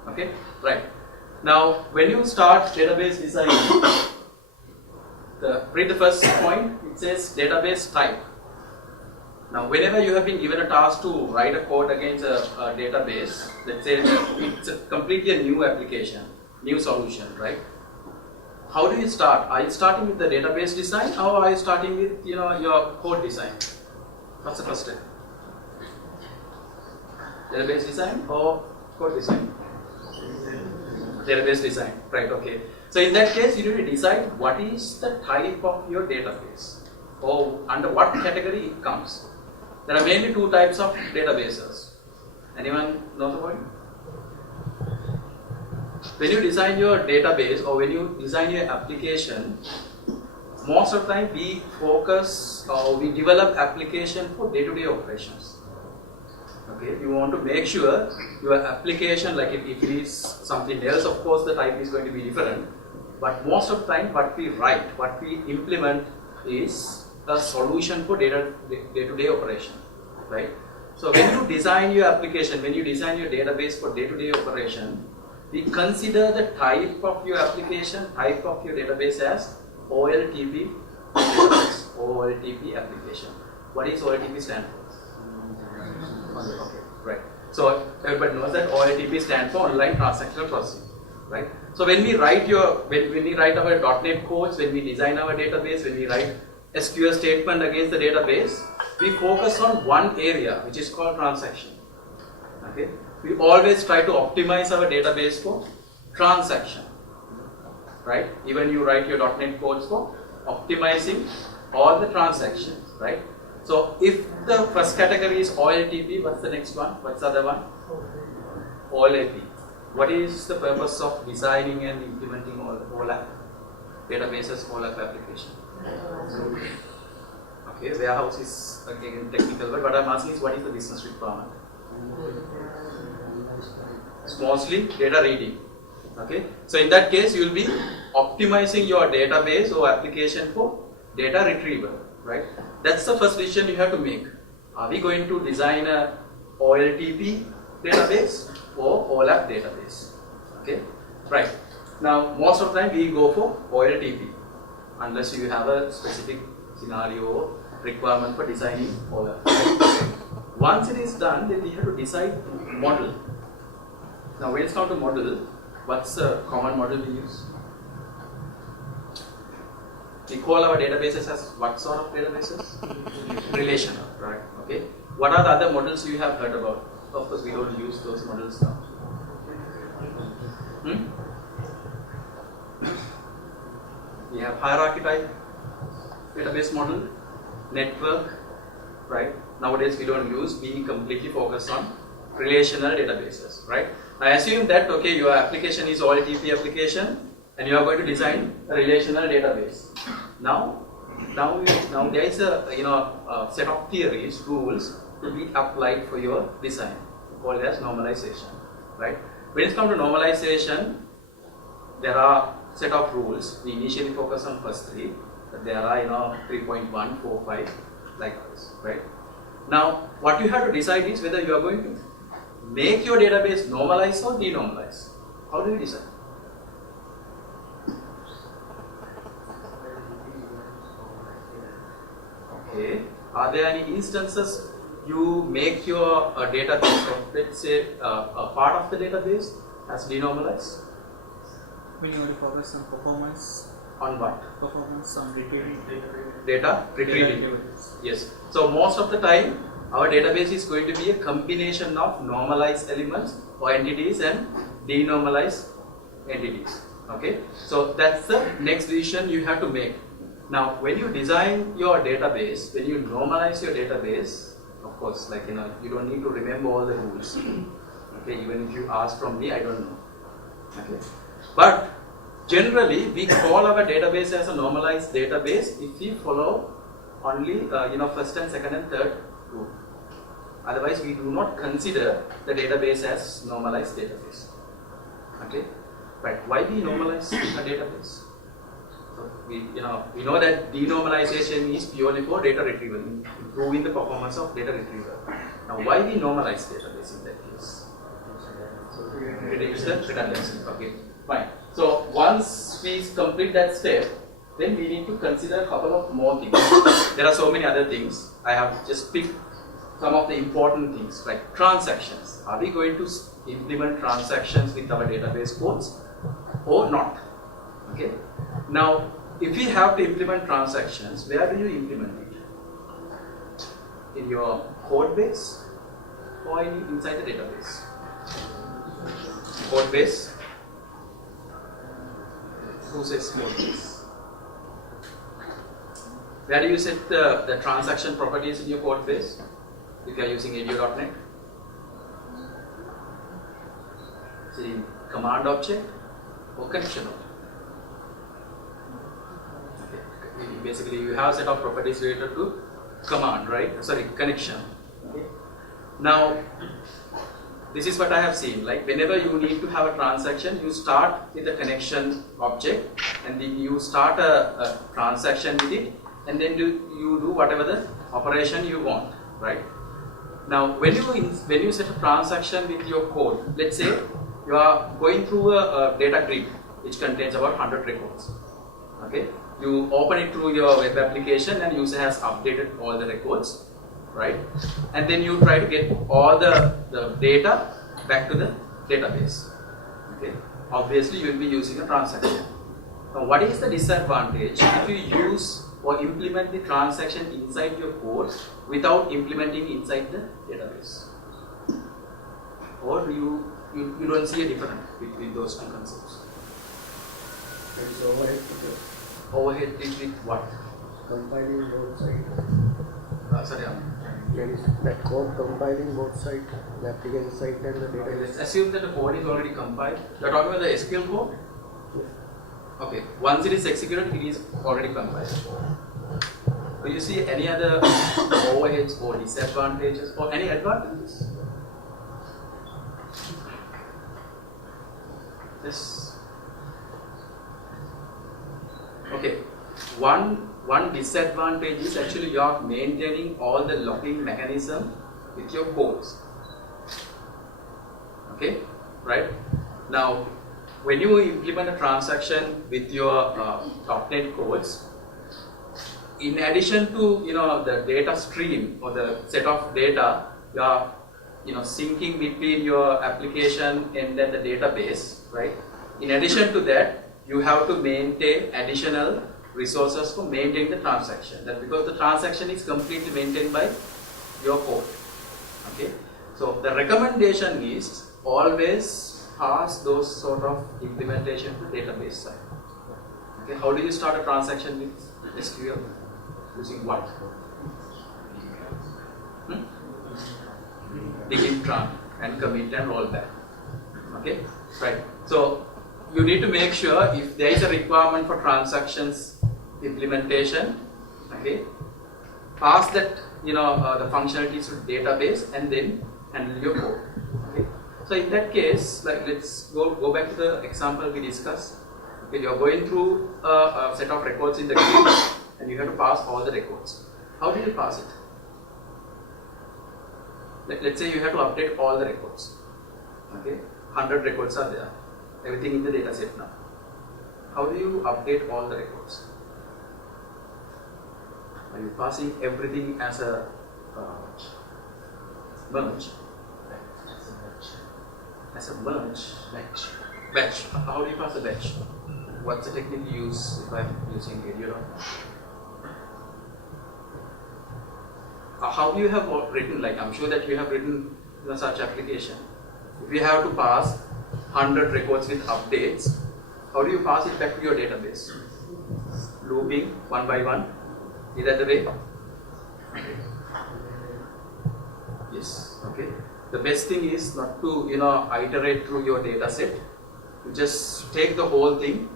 Okay, right. Now, when you start database design, read the first point. It says database type. Now, whenever you have been given a task to write a code against a database, let's say it's completely a new application, new solution, right? How do you start? Are you starting with the database design, or are you starting with your code design? What's the first step? Database design or code design? Database design, right? Okay. So in that case, you need to decide what is the type of your database, or under what category it comes. There are mainly two types of databases. Anyone knows about it? When you design your database or when you design your application, most of the time we focus or we develop application for day-to-day operations. Okay, you want to make sure your application, like if it is something else, of course the type is going to be different. But most of the time what we write, what we implement is a solution for day-to-day operation, right? So when you design your application, when you design your database for day-to-day operation, we consider the type of your application, type of your database as OLTP database, OLTP application. What is OLTP stand for? Okay, right. So everybody knows that OLTP stands for online transactional processing, right? So when we write our .NET codes, when we design our database, when we write SQL statement against the database, we focus on one area which is called transaction. Okay, we always try to optimize our database for transaction, right? Even you write your .NET codes for optimizing all the transactions, right? So if the first category is OLTP, what's the next one? What's the other one? OLAP. What is the purpose of designing and implementing OLAP? Databases, OLAP application. Okay, warehouse is again technical word, but I'm asking is what is the business requirement? It's mostly data reading. Okay, so in that case you will be optimizing your database or application for data retrieval, right? That's the first decision you have to make. Are we going to design a OLTP database or OLAP database? Okay, right. Now most of the time we go for OLTP unless you have a specific scenario or requirement for designing OLAP. Once it is done, then we have to decide model. Now when it's come to model, what's the common model we use? We call our databases as what sort of databases? Relational, right? Okay. What are the other models you have heard about? Of course, we don't use those models now. We have hierarchy type database model, network, right? Nowadays we don't use. We completely focus on relational databases, right? I assume that okay, your application is OLTP application, and you are going to design a relational database. Now, now there is a set of theories, rules to be applied for your design, called as normalization, right? When it comes to normalization, there are set of rules. We initially focus on first three, but there are 3.1, 4, 5, like this, right? Now, what you have to decide is whether you are going to make your database normalize or denormalize. How do you decide? Okay. Are there any instances you make your database, or let's say a part of the database as denormalized? When you want to focus on performance, On what? performance on retrieving Data retrieving. Yes. So most of the time, our database is going to be a combination of normalized elements or entities and denormalized entities. Okay. So that's the next decision you have to make. Now, when you design your database, when you normalize your database, of course, you don't need to remember all the rules. Okay. Even if you ask from me, I don't know. Okay. But generally, we call our database as a normalized database if we follow only first and second and third rule. Otherwise, we do not consider the database as normalized database. Okay, right? Why we normalize a database? So we know that denormalization is purely for data retrieval, improving the performance of data retrieval. Now, why we normalize database in that case? Reduce the redundancy. Okay. Fine. So once we complete that step, then we need to consider a couple of more things. There are so many other things. I have just picked some of the important things like transactions. Are we going to implement transactions with our database codes or not? Okay. Now, if we have to implement transactions, where do you implement it? In your code base or inside the database? Code base. Who says code base? Where do you set the transaction properties in your code base? If you are using ADO.NET? See, command object or connection object? Okay. Basically, you have a set of properties related to command, right? Sorry, connection. Okay. Now, this is what I have seen. Like whenever you need to have a transaction, you start with a connection object, and then you start a transaction with it, and then you do whatever the operation you want, right? Now, when you set a transaction with your code, let's say you are going through a data grid which contains about 100 records. Okay, you open it through your web application, and user has updated all the records, right? And then you try to get all the data back to the database. Okay, obviously you will be using a transaction. Now, what is the disadvantage if you use or implement the transaction inside your code without implementing inside the database? Or you don't see a difference between those two concepts? There is overhead. Overhead is with what? Compiling both sides. Sorry, There is that code compiling both sides, the application side and the database. let's assume that the code is already compiled. You are talking about the SQL code? Okay, once it is executed, it is already compiled. Do you see any other overheads or disadvantages or any advantages? Yes. Okay, one disadvantage is actually you are maintaining all the logging mechanism with your codes. Okay, right? Now, when you implement a transaction with your .NET codes, in addition to the data stream or the set of data, you are syncing between your application and then the database, right? In addition to that, you have to maintain additional resources for maintaining the transaction. That because the transaction is completely maintained by your code. Okay. So the recommendation is always pass those sort of implementation to database side. Okay. How do you start a transaction with SQL? Using what? Delete tran and commit and roll back. Okay. Right. So you need to make sure if there is a requirement for transactions implementation, Okay, pass that the functionalities to the database and then handle your code. Okay, so in that case, like let's go back to the example we discussed. Okay, you are going through a set of records in the grid and you have to pass all the records. How do you pass it? Let's say you have to update all the records. Okay, 100 records are there, everything in the data set now. How do you update all the records? Are you passing everything as a merge? As a merge? Batch. How do you pass a batch? What's the technique you use if I'm using Editor? How do you have written, like I'm sure that you have written such application. If you have to pass 100 records with updates, how do you pass it back to your database? Looping one by one? Is that the way? Yes, okay. The best thing is not to iterate through your data set. You just take the whole thing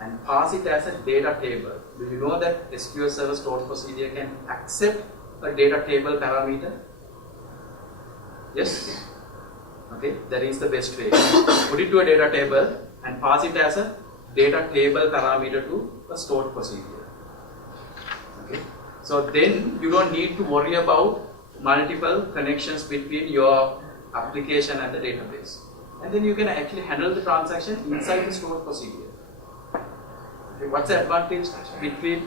and pass it as a data table. Do you know that SQL Server stored procedure can accept a data table parameter? Yes? Okay, that is the best way. Put it to a data table and pass it as a data table parameter to a stored procedure. Okay, so then you don't need to worry about multiple connections between your application and the database. And then you can actually handle the transaction inside the stored procedure. Okay, what's the advantage between,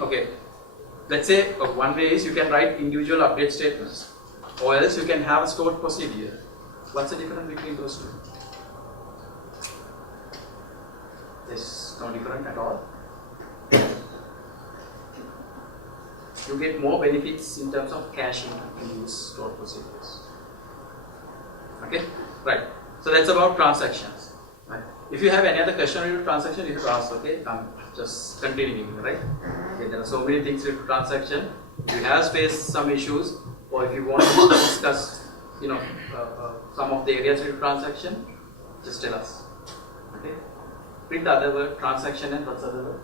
let's say one way is you can write individual update statements, or else you can have a stored procedure. What's the difference between those two? There's no difference at all. You get more benefits in terms of caching in these stored procedures. Okay, right. So that's about transactions. Right. If you have any other question related to transaction, you have to ask. Okay, I'm just continuing. Right. Okay, there are so many things related to transaction. If you have faced some issues, or if you want to discuss, some of the areas related to transaction, just tell us. Okay. Read the other word, transaction, and what's the other word?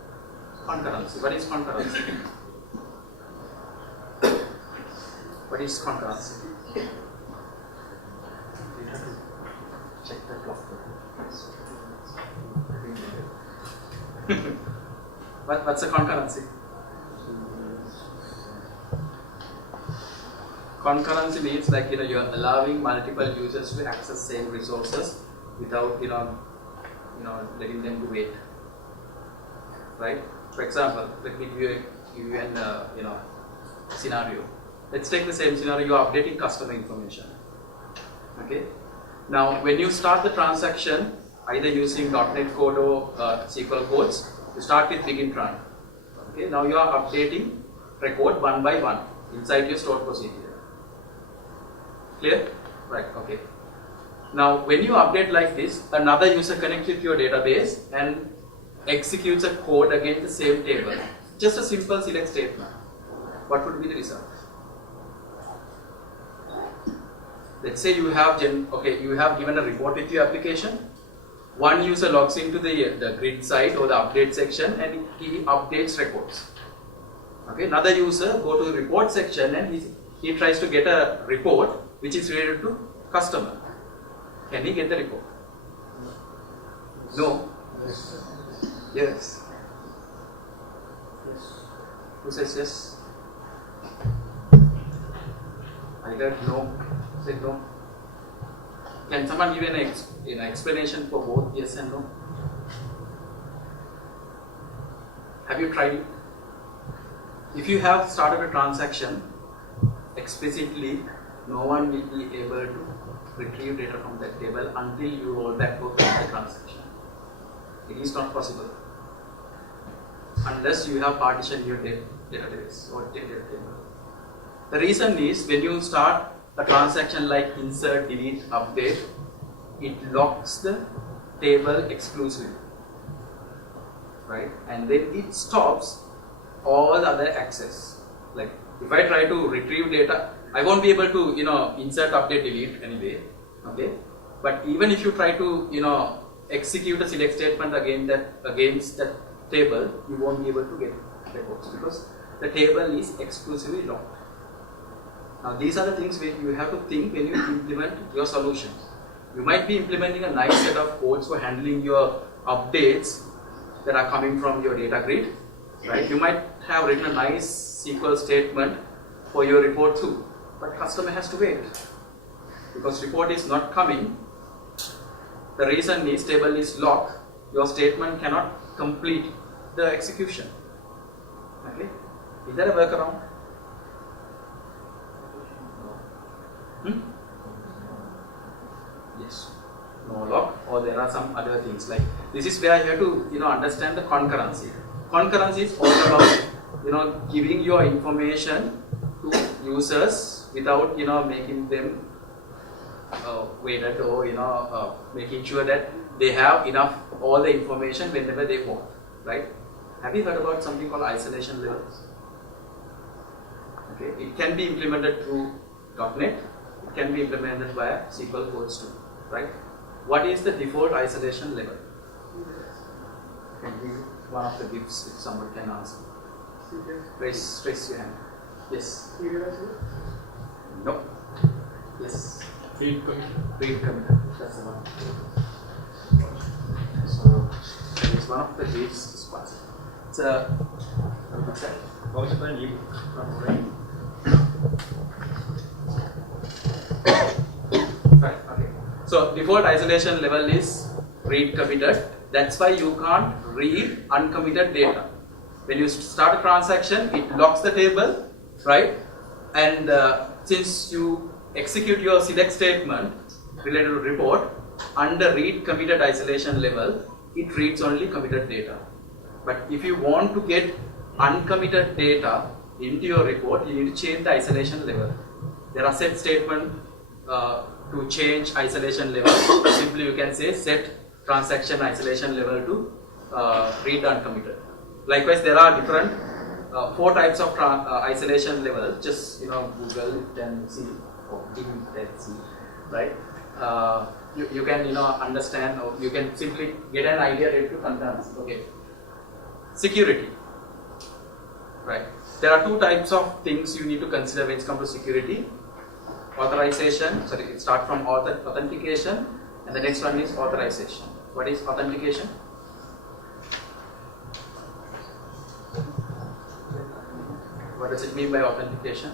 Concurrency. What is concurrency? What is concurrency? Check the clock. What's a concurrency? Concurrency means like you're allowing multiple users to access same resources without letting them to wait. Right? For example, let me give you an scenario. Let's take the same scenario. You're updating customer information. Okay. Now, when you start the transaction, either using .NET code or SQL codes, you start with begin tran. Okay. Now you are updating record one by one inside your stored procedure. Clear? Right. Okay. Now, when you update like this, another user connects with your database and executes a code against the same table. Just a simple select statement. What would be the result? Let's say you have given a report with your application. One user logs into the grid site or the update section and he updates records. Okay, another user go to the report section and he tries to get a report which is related to customer. Can he get the report? No. Yes. Who says yes? I heard no. Say no. Can someone give an explanation for both yes and no? Have you tried it? If you have started a transaction, explicitly, no one will be able to retrieve data from that table until you roll back to the transaction. It is not possible unless you have partitioned your database or data table. The reason is when you start a transaction like insert, delete, update, it locks the table exclusively, right? And then it stops all other access. Like if I try to retrieve data, I won't be able to insert, update, delete anyway. Okay, but even if you try to execute a select statement against that table, you won't be able to get records because the table is exclusively locked. Now these are the things where you have to think when you implement your solution. You might be implementing a nice set of codes for handling your updates that are coming from your data grid, right? You might have written a nice SQL statement for your report too, but customer has to wait because report is not coming. The reason is table is locked. Your statement cannot complete the execution. Okay, is there a workaround? Yes, no lock, or there are some other things like this is where you have to understand the concurrency. Concurrency is all about giving your information to users without making them waited or making sure that they have enough all the information whenever they want, right? Have you heard about something called isolation levels? Okay, it can be implemented through .NET. It can be implemented via SQL codes too, right? What is the default isolation level? Can give one of the gifts if someone can answer. Raise your hand. Yes. No. Yes. Read commit. That's the one. So that is one of the gifts this class. It's a what's that? Right, okay. So default isolation level is read committed. That's why you can't read uncommitted data. When you start a transaction, it locks the table, right? And since you execute your select statement related to report under read committed isolation level, it reads only committed data. But if you want to get uncommitted data into your report, you need to change the isolation level. There are set statement to change isolation level. Simply you can say set transaction isolation level to read uncommitted. Likewise, there are different 4 types of isolation levels. Just Google it and see, or see, right? You can understand, or you can simply get an idea related to concurrency. Okay. Security, right? There are 2 types of things you need to consider when it comes to security. Authorization, sorry, it starts from authentication, and the next one is authorization. What is authentication? What does it mean by authentication?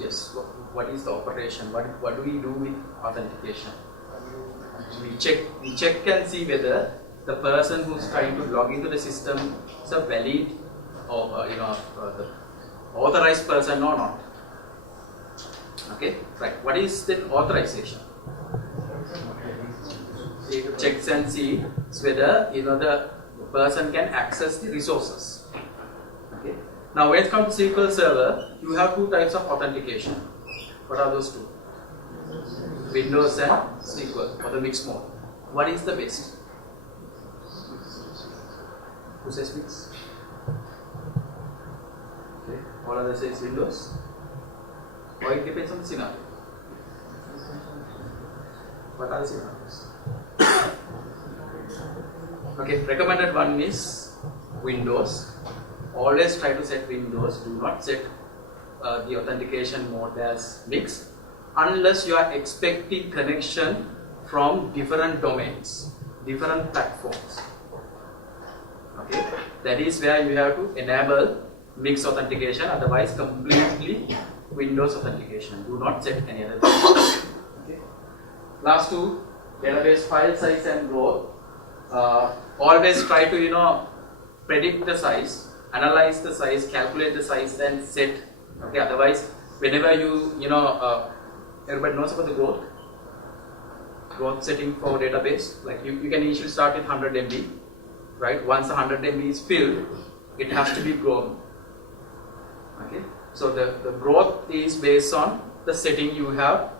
Yes. What is the operation? What do we do with authentication? We check and see whether the person who's trying to log into the system is a valid or the authorized person or not. Okay, right. What is then authorization? It checks and sees whether the person can access the resources. Okay. Now, when it comes to SQL Server, you have 2 types of authentication. What are those 2? Windows and SQL, or the mixed mode. What is the best? Who says mix? Okay. All others says Windows. Or it depends on the scenario. What are the scenarios? Okay, recommended one is Windows. Always try to set Windows. Do not set the authentication mode as mixed unless you are expecting connection from different domains, different platforms. Okay, that is where you have to enable mixed authentication. Otherwise, completely Windows authentication. Do not set any other thing. Okay. Last 2, database file size and growth. Always try to predict the size, analyze the size, calculate the size, then set. Okay. Otherwise, whenever everybody knows about the growth setting for database. Like you can initially start with 100 MB, right? Once the 100 MB is filled, it has to be grown. Okay. So the growth is based on the setting you have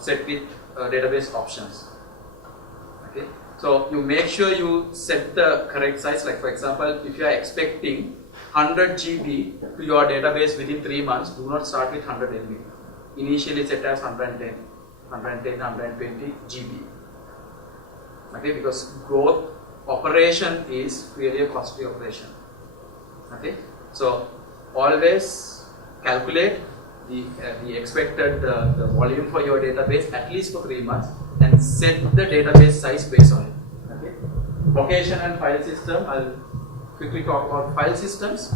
set with database options. Okay. So you make sure you set the correct size. Like for example, if you are expecting 100 GB to your database within 3 months, do not start with 100 MB. Initially set as 120 GB. Okay, because growth operation is really a costly operation. Okay, so always calculate the expected the volume for your database at least for 3 months and set the database size based on it. Okay, location and file system. I'll quickly talk about file systems.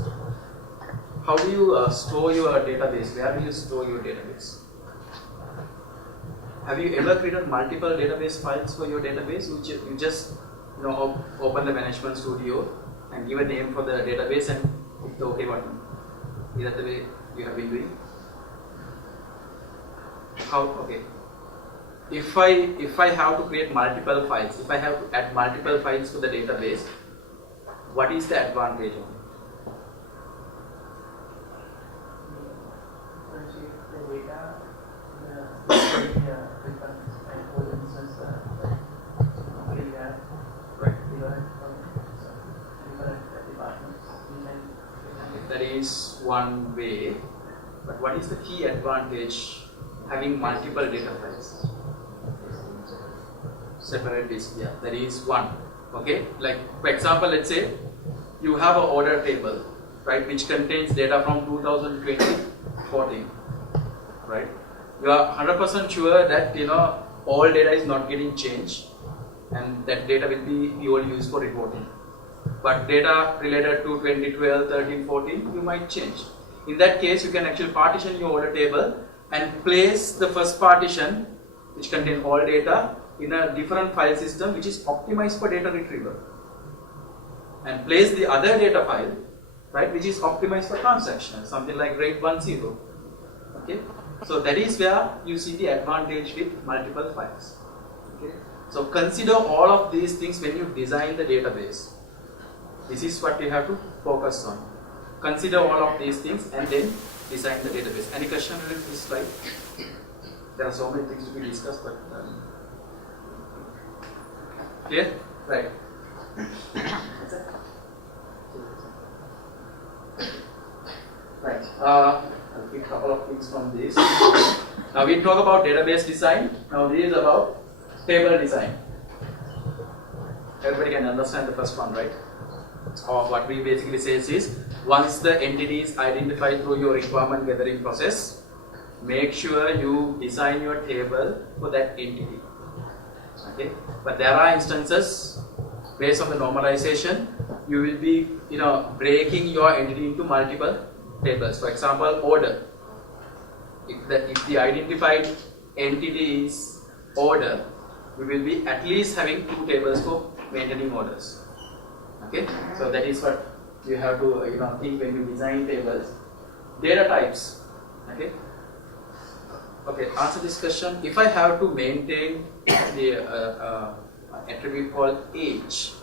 How do you store your database? Where do you store your database? Have you ever created multiple database files for your database? You just open the management studio and give a name for the database and hit the OK button. Is that the way you have been doing? How? Okay. If I have to create multiple files, if I have to add multiple files to the database, what is the advantage of it? That is one way, but what is the key advantage having multiple data files? Separate disk, yeah, that is one. Okay, like for example, let's say you have an order table, right, which contains data from 2020-14, right? You are 100% sure that all data is not getting changed, and that data will be purely used for reporting. But data related to 2012, 13, 14, you might change. In that case, you can actually partition your order table and place the first partition, which contains all data, in a different file system which is optimized for data retrieval, and place the other data file, right, which is optimized for transactions, something like rate 10. Okay, so that is where you see the advantage with multiple files. Okay, so consider all of these things when you design the database. This is what you have to focus on. Consider all of these things and then design the database. Any question with this slide? There are so many things to be discussed, but clear? Right. Right. I'll pick a couple of things from this. Now we talk about database design. Now this is about table design. Everybody can understand the first one, right? Or what we basically says is, once the entity is identified through your requirement gathering process, make sure you design your table for that entity. Okay, but there are instances based on the normalization, you will be breaking your entity into multiple tables. For example, order. If the identified entity is order, we will be at least having 2 tables for maintaining orders. Okay, so that is what you have to think when you design tables. Data types. Okay. Okay, answer this question. If I have to maintain the attribute called age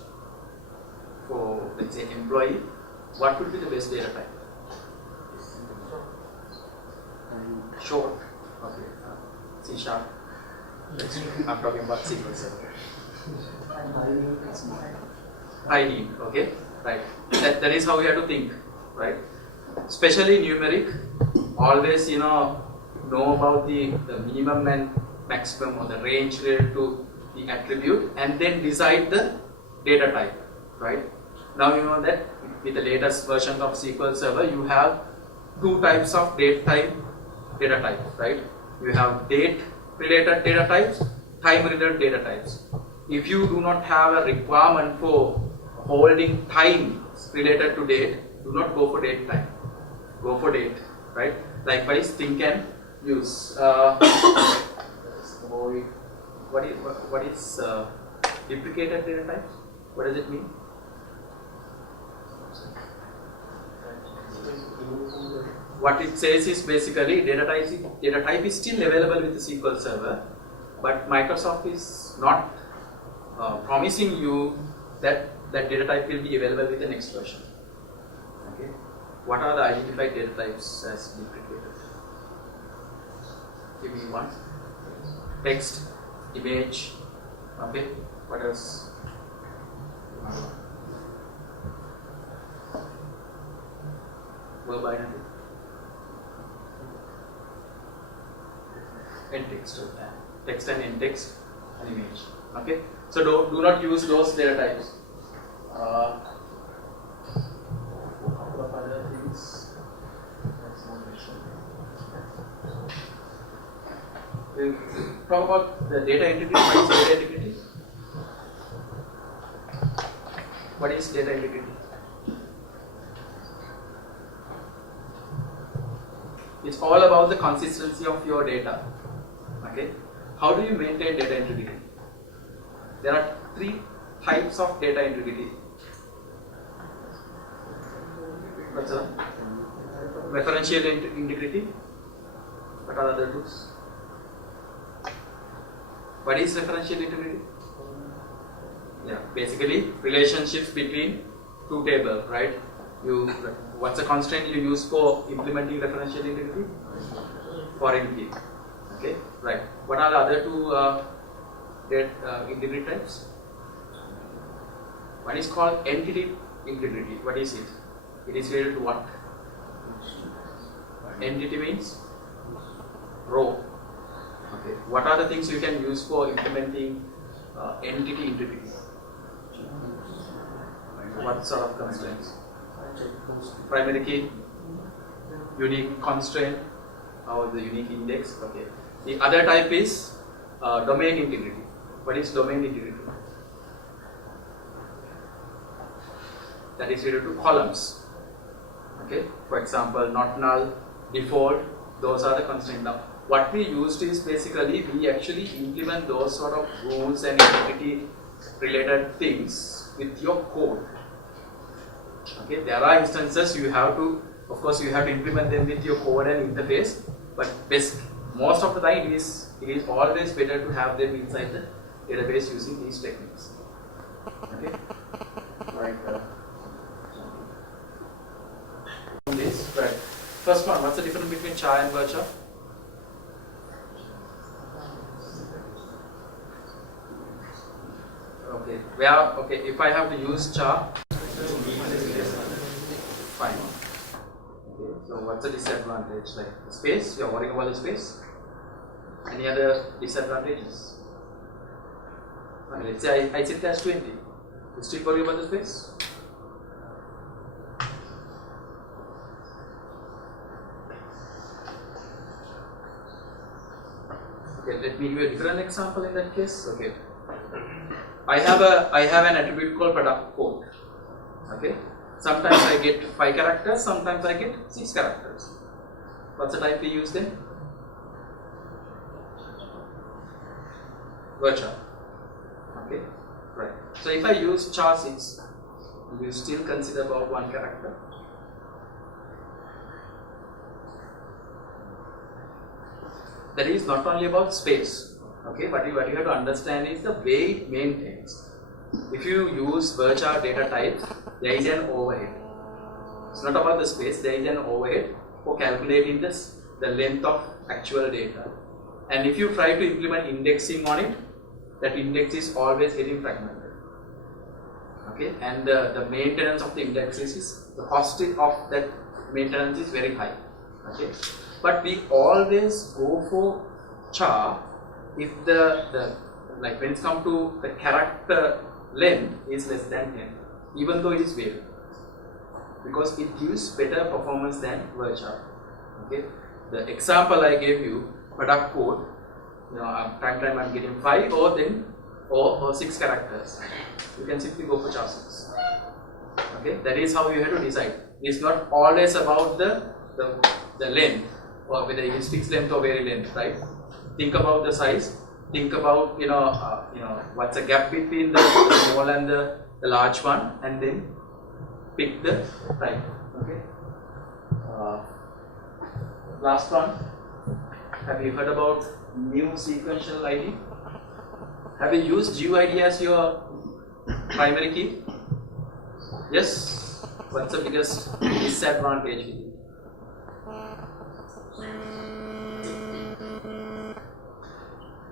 for, let's say, employee, what would be the best data type? Short. Okay. C#. I'm talking about SQL Server. ID. Okay. Right. That is how we have to think. Right. Especially numeric. Always know about the minimum and maximum, or the range related to the attribute, and then decide the data type, right? Now you know that with the latest version of SQL Server, you have 2 types of data types, right? You have date related data types, time related data types. If you do not have a requirement for holding time related to date, do not go for date time. Go for date, right? Likewise, think and use. What is duplicated data types? What does it mean? What it says is basically data type is still available with the SQL Server, but Microsoft is not promising you that data type will be available with the next version. Okay. What are the identified data types as duplicated? Give me one. Text, image. Okay. What else? Verb identity. And text. Text and in-text and image. Okay. So do not use those data types. couple of other things. That's more mentioned. We'll talk about the data integrity. What is data integrity? What is data integrity? It's all about the consistency of your data. Okay. How do you maintain data integrity? There are 3 types of data integrity. What's that? Referential integrity. What are the other 2? What is referential integrity? Yeah, basically relationships between 2 tables, right? What's the constraint you use for implementing referential integrity? Foreign key. Okay, right. What are the other 2 integrity types? One is called entity integrity. What is it? It is related to what? Entity means row. Okay. What are the things you can use for implementing entity integrity? What sort of constraints? Primary key, unique constraint, or the unique index. Okay. The other type is domain integrity. What is domain integrity? That is related to columns. Okay. For example, not null, default. Those are the constraints. Now, what we used is basically we actually implement those sort of rules and integrity related things with your code. Okay, there are instances you have to, of course, you have to implement them with your code and interface, but most of the time it is always better to have them inside the database using these techniques. Okay, right. This right. First one, what's the difference between char and virchar? Okay, if I have to use char, fine. Okay, so what's the disadvantage? Like space, you're worrying about the space. Any other disadvantages? Let's say I set as 20. You still worry about the space? Okay, let me give you a different example in that case. Okay. I have an attribute called product code. Okay. Sometimes I get 5 characters, sometimes I get 6 characters. What's the type we use then? Virchar. Okay. Right. So if I use char 6, will you still consider about 1 character? That is not only about space. Okay, but what you have to understand is the way it maintains. If you use virchar data types, there is an overhead. It's not about the space, there is an overhead for calculating the length of actual data. And if you try to implement indexing on it, that index is always getting fragmented. Okay, and the maintenance of the indexes is, the cost of that maintenance is very high. Okay, but we always go for char if like when it comes to the character length is less than 10, even though it is variable, because it gives better performance than virchar. Okay, the example I gave you, product code, time I'm getting 5 or 6 characters. You can simply go for char 6. Okay, that is how you have to decide. It's not always about the length, or whether it is fixed length or vary length, right? Think about the size. Think about what's the gap between the small and the large one, and then pick the type. Okay. Last one. Have you heard about new sequential ID? Have you used GUID as your primary key? Yes. What's the biggest disadvantage with it?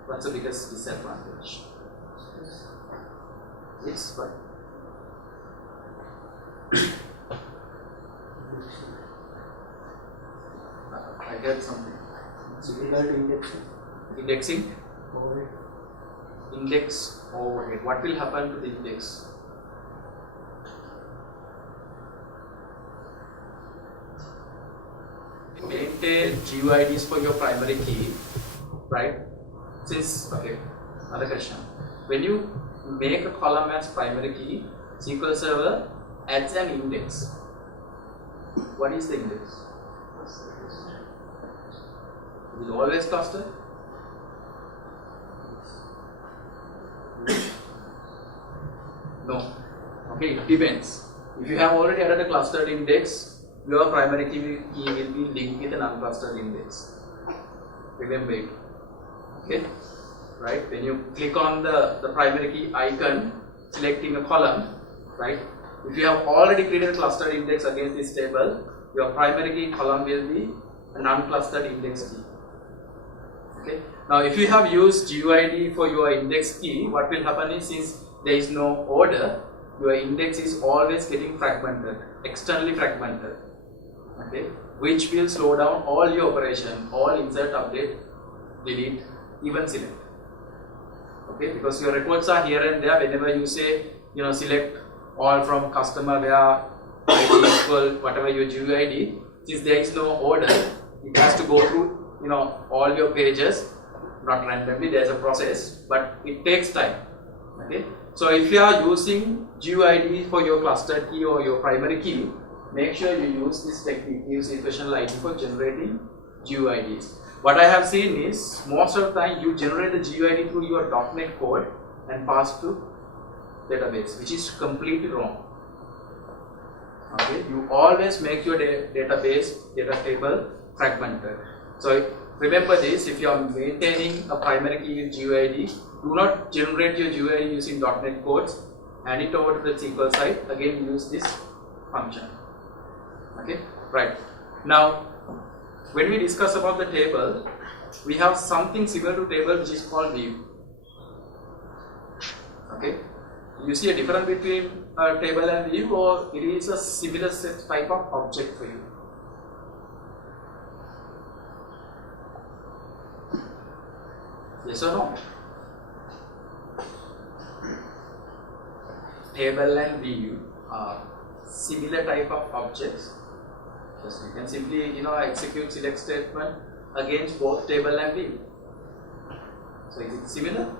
What's the biggest disadvantage? Yes, but I heard something. Indexing? Index overhead. What will happen to the index? maintain GUIDs for your primary key, right? Since, okay, another question. When you make a column as primary key, SQL Server adds an index. What is the index? Is it always clustered? No. Okay, it depends. If you have already added a clustered index, your primary key will be linked with an unclustered index. Remember it. Okay? Right? When you click on the primary key icon, selecting a column, right? If you have already created a clustered index against this table, your primary key column will be an unclustered index key. Okay? Now, if you have used GUID for your index key, what will happen is, since there is no order, your index is always getting fragmented, externally fragmented, okay, which will slow down all your operation, all insert, update, delete, even select, okay, because your records are here and there. Whenever you say, select all from customer where ID equal whatever your GUID, since there is no order, it has to go through, all your pages, not randomly. There is a process, but it takes time, okay. So if you are using GUID for your clustered key or your primary key, make sure you use this technique, use equational ID for generating GUIDs. What I have seen is, most of the time you generate the GUID through your .NET code and pass to database, which is completely wrong. Okay, you always make your database, data table fragmented. So remember this, if you are maintaining a primary key with GUID, do not generate your GUID using .NET codes, hand it over to the SQL side, again use this function. Okay, right. Now, when we discuss about the table, we have something similar to table which is called view. Okay, you see a difference between a table and view, or it is a similar set type of object for you? Yes or no? Table and view are similar type of objects. Just you can simply execute select statement against both table and view. So is it similar?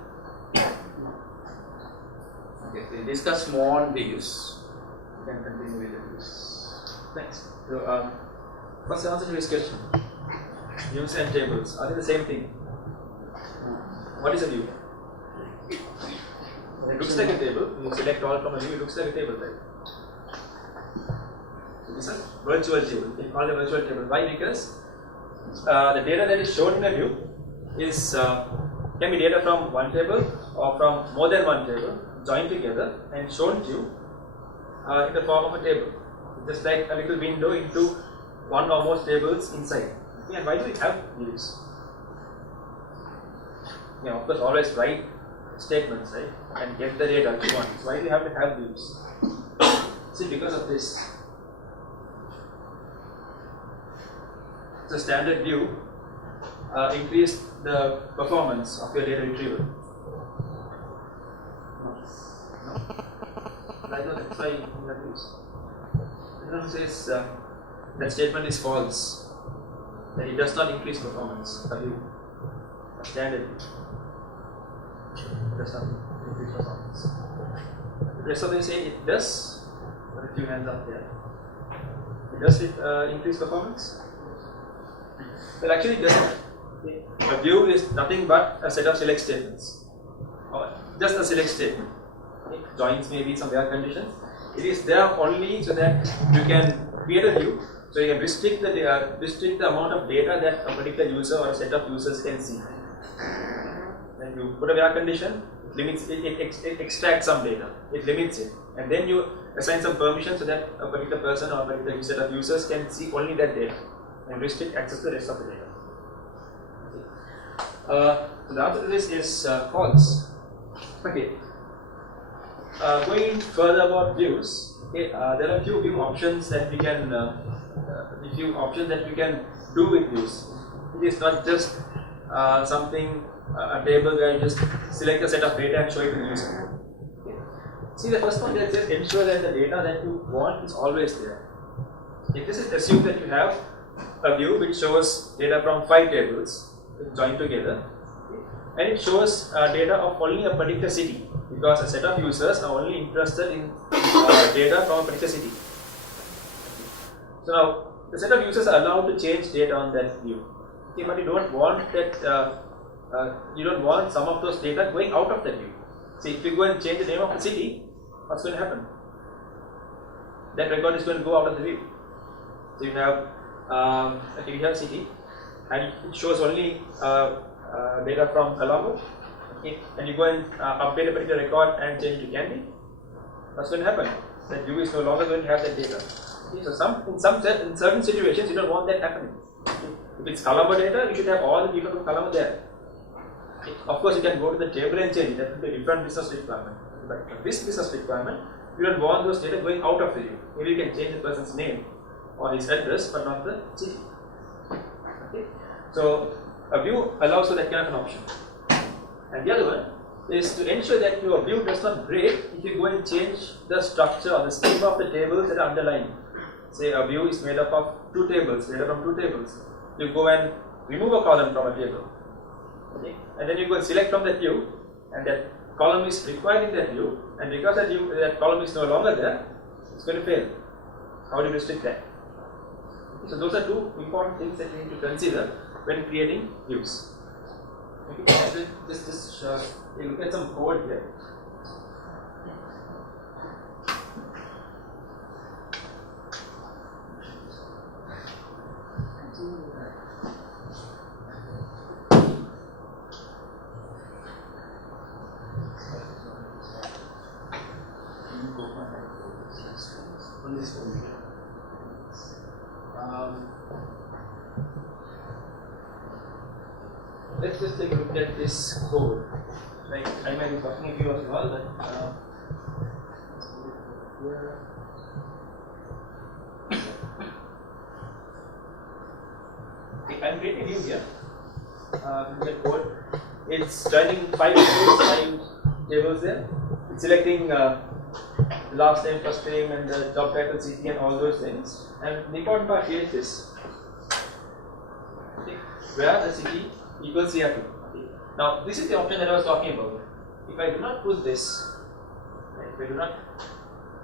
Okay, we discuss more on views. You can continue with the views. Thanks. So, what's the answer to this question? Views and tables, are they the same thing? What is a view? It looks like a table. You select all from a view, it looks like a table, right? It's a virtual table. We call it a virtual table. Why? Because the data that is shown in a view is can be data from one table or from more than one table joined together and shown to you in the form of a table. Just like a little window into one or more tables inside. And why do we have views? Of course, always write statements, right, and get the data you want. So why do you have to have views? See, because of this. The standard view increased the performance of your data retrieval. No? I know that's why you have views. Everyone says that statement is false. That it does not increase performance. A view, a standard view. Does not increase performance. The rest of them say it does. But a few hands up there. Does it increase performance? Well, actually, it doesn't. A view is nothing but a set of select statements, or just a select statement. Okay. Joins may be some where conditions. It is there only so that you can create a view, so you can restrict the amount of data that a particular user or a set of users can see. When you put a where condition, it extracts some data, it limits it, and then you assign some permission so that a particular person or a particular set of users can see only that data and restrict access to the rest of the data. So the answer to this is false. Okay. Going further about views, okay, there are a few view options that we can do with views. It is not just something a table where you just select a set of data and show it to the user. Okay. See, the first one that says ensure that the data that you want is always there. If this is assume that you have a view which shows data from 5 tables joined together, and it shows data of only a particular city, because a set of users are only interested in data from a particular city. So now the set of users are allowed to change data on that view. Okay, but you don't want that. You don't want some of those data going out of that view. See, if you go and change the name of the city, what's going to happen? That record is going to go out of the view. So you have a city, and it shows only data from Colombo. Okay, and you go and update a particular record and change it to Candy. What's going to happen? That view is no longer going to have that data. Okay, so in certain situations, you don't want that happening. Okay. If it's Colombo data, you should have all the people from Colombo there. Okay. Of course, you can go to the table and change it. That will be a different business requirement. But for this business requirement, you don't want those data going out of the view. Maybe you can change the person's name or his address, but not the city. Okay. So a view allows for that kind of an option. And the other one is to ensure that your view does not break if you go and change the structure or the scheme of the tables that are underlying. Say a view is made up of 2 tables, data from 2 tables. You go and remove a column from a table. Okay. And then you go and select from that view, and that column is required in that view, and because that column is no longer there, it's going to fail. How do you restrict that? Okay. So those are 2 important things that you need to consider when creating views. Okay. Just you look at some code here. Let's just take a look at this code. Like I might be talking to you as well, but I'm creating a view here. The code, it's joining 5 tables there. It's selecting last name, first name, and the job title, city, and all those things. And the important part here is this: okay, where the city equals CR2. Okay. Now, this is the option that I was talking about. If I do not put this, right, if I do not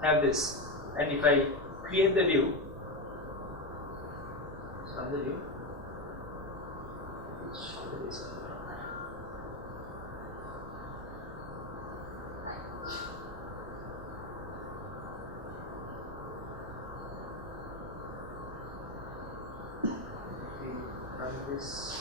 have this, and if I create the view, run the view, run this.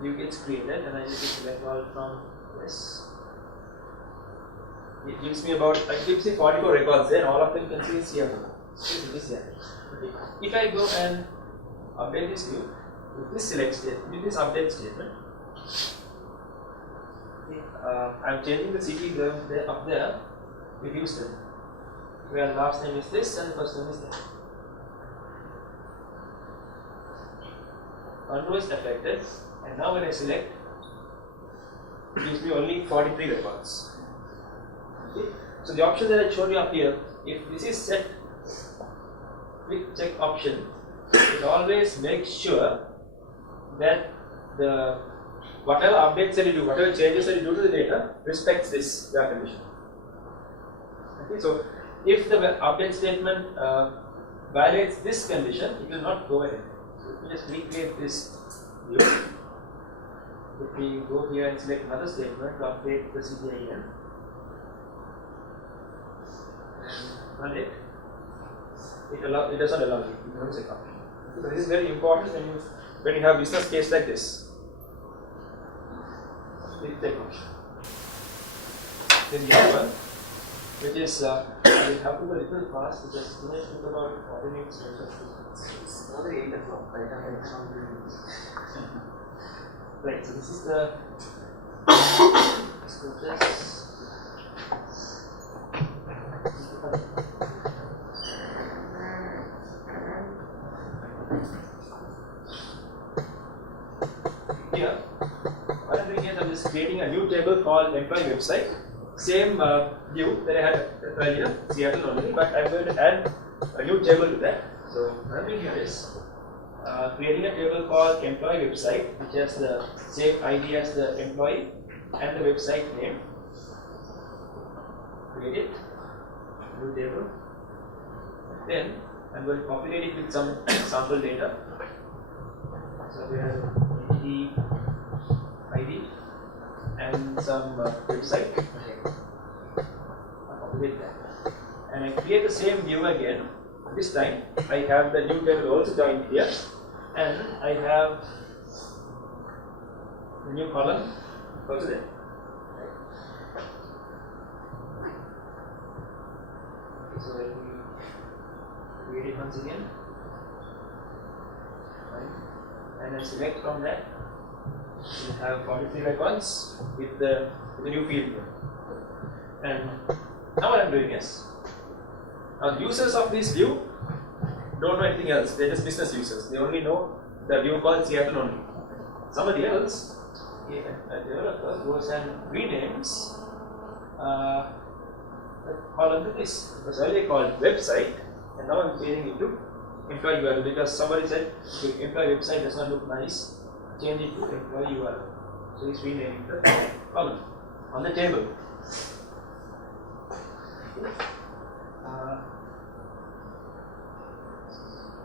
View gets created, and I need to select all from this. It gives me 44 records there, and all of them you can see is here. Okay. If I go and update this view with this select statement, with this update statement, okay, I'm changing the city there up there to Houston, where last name is this and first name is that. Control is affected, and now when I select, it gives me only 43 records. Okay. So the option that I showed you up here, if this is set quick check option, it always makes sure that the whatever updates that you do, whatever changes that you do to the data, respects this where condition. Okay. So if the update statement violates this condition, it will not go ahead. So let me just recreate this view. If we go here and select another statement to update the CDIN and run it, it does not allow you. It knows a copy. So this is very important when you have business case like this. Click that option. Then the other one, which is I will have to go a little fast because when I think about 40 minutes. It's not 8 o'clock. I have right, so this is the here, what I'm doing is I'm just creating a new table called employee website. same view that I had earlier, Seattle only, but I'm going to add a new table to that. So what I'm doing here is creating a table called employee website, which has the same ID as the employee and the website name. Create it, new table. Then I'm going to populate it with some sample data. So we have entity ID and some website. Okay. I'll populate that. And I create the same view again. This time I have the new table also joined here, and I have the new column also there. So let me create it once again, and then select from that. We have 43 records with the new field here. And now what I'm doing is, now users of this view don't know anything else. They're just business users. They only know the view called Seattle only. Somebody else, a developer, goes and renames the column to this. It was earlier called website, and now I'm changing it to employee URL because somebody said the employee website does not look nice. Change it to employee URL. So he's renaming the column on the table.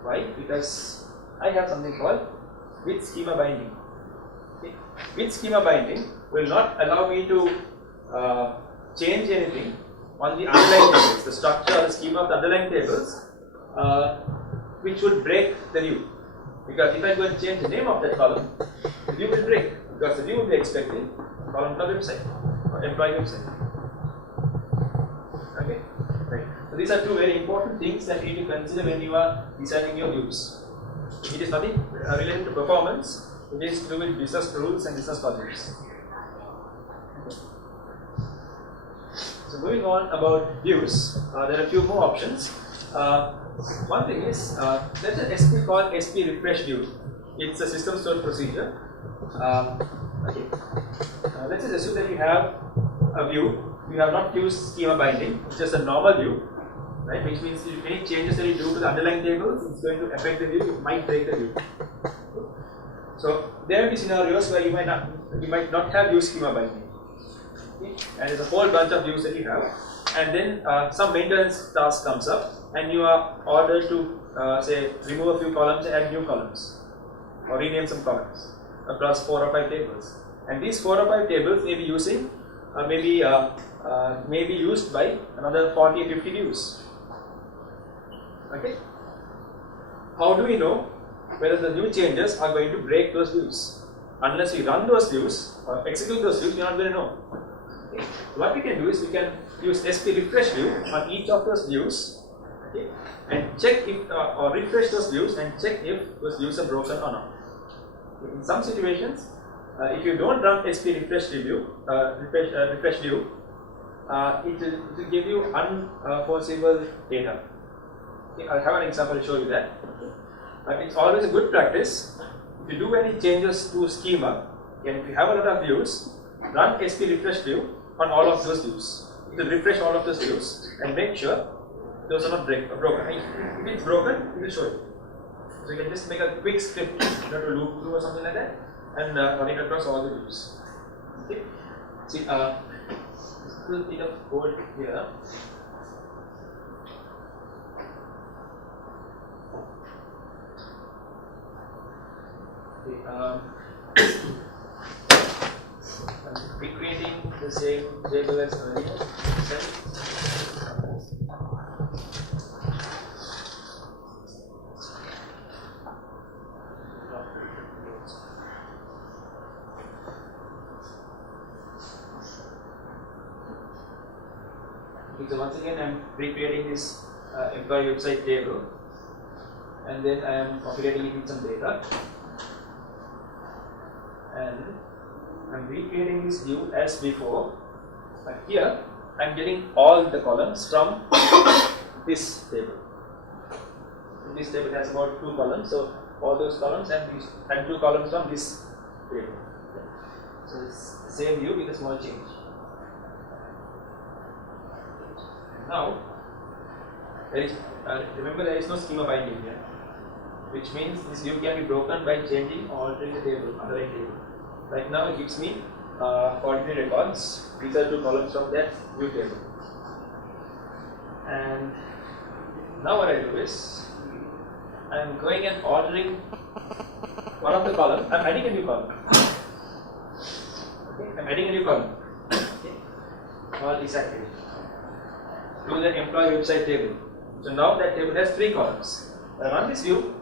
Why? Because I have something called with schema binding. Okay. With schema binding will not allow me to change anything on the underlying tables, the structure or the schema of the underlying tables, which would break the view. Because if I go and change the name of that column, the view will break, because the view will be expecting column called website or employee website. Okay? Right. So these are two very important things that you need to consider when you are designing your views. It is nothing related to performance, it is to do with business rules and business logics. So moving on about views, there are a few more options. One thing is, there's an SP called SP refresh view. It's a system stored procedure. Okay. Let's just assume that you have a view. You have not used schema binding. It's just a normal view, right? Which means if any changes that you do to the underlying tables, it's going to affect the view. It might break the view. So there will be scenarios where you might not have used schema binding. Okay. And there's a whole bunch of views that you have, and then some maintenance task comes up, and you are ordered to say remove a few columns and add new columns, or rename some columns across 4 or 5 tables. And these 4 or 5 tables may be using, may be used by another 40 or 50 views. Okay. How do we know whether the new changes are going to break those views? Unless we run those views or execute those views, we are not going to know. Okay. What we can do is we can use SP refresh view on each of those views, okay, and check if or refresh those views and check if those views are broken or not. Okay. In some situations, if you don't run SP refresh view, refresh view, it will give you unforeseeable data. Okay. I'll have an example to show you that. It's always a good practice. If you do any changes to schema, and if you have a lot of views, run SP refresh view on all of those views. It will refresh all of those views and make sure those are not broken. If it's broken, it will show you. So you can just make a quick script, to loop through or something like that, and run it across all the views. Okay. See, this little bit of code here. Okay, I'm recreating the same table as earlier. Okay, so once again I'm recreating this employee website table, and then I am populating it with some data. And I'm recreating this view as before, but here I'm getting all the columns from this table. This table has about 2 columns, so all those columns and 2 columns from this table. So it's the same view with a small change. Now, remember there is no schema binding here, which means this view can be broken by changing or altering the table, underlying table. Right now it gives me 43 records. These are 2 columns from that view table. And now what I do is, I am going and ordering one of the columns. I am adding a new column. Okay, I am adding a new column. Okay, all is active to the employee website table. So now that table has 3 columns. When I run this view,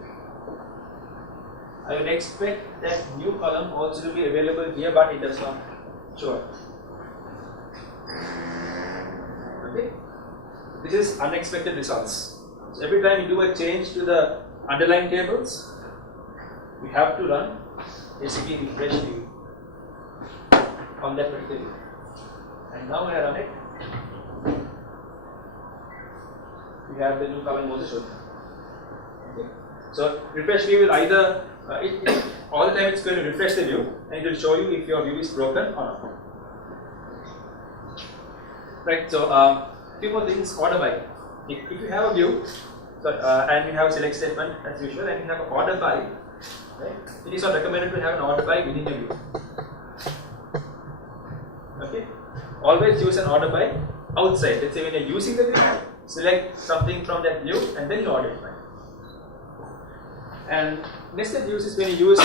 I will expect that new column also to be available here, but it does not show up. Okay, this is unexpected results. So every time you do a change to the underlying tables, we have to run SAP refresh view on that particular view. And now when I run it, we have the new column also shown. Okay. So refresh view will either all the time it's going to refresh the view and it will show you if your view is broken or not. Right. So few more things. Order by. If you have a view, and you have a select statement as usual, and you have an order by, right? It is not recommended to have an order by within a view. Okay. Always use an order by outside. Let's say when you're using the view, select something from that view and then you order it by. And nested views is when you use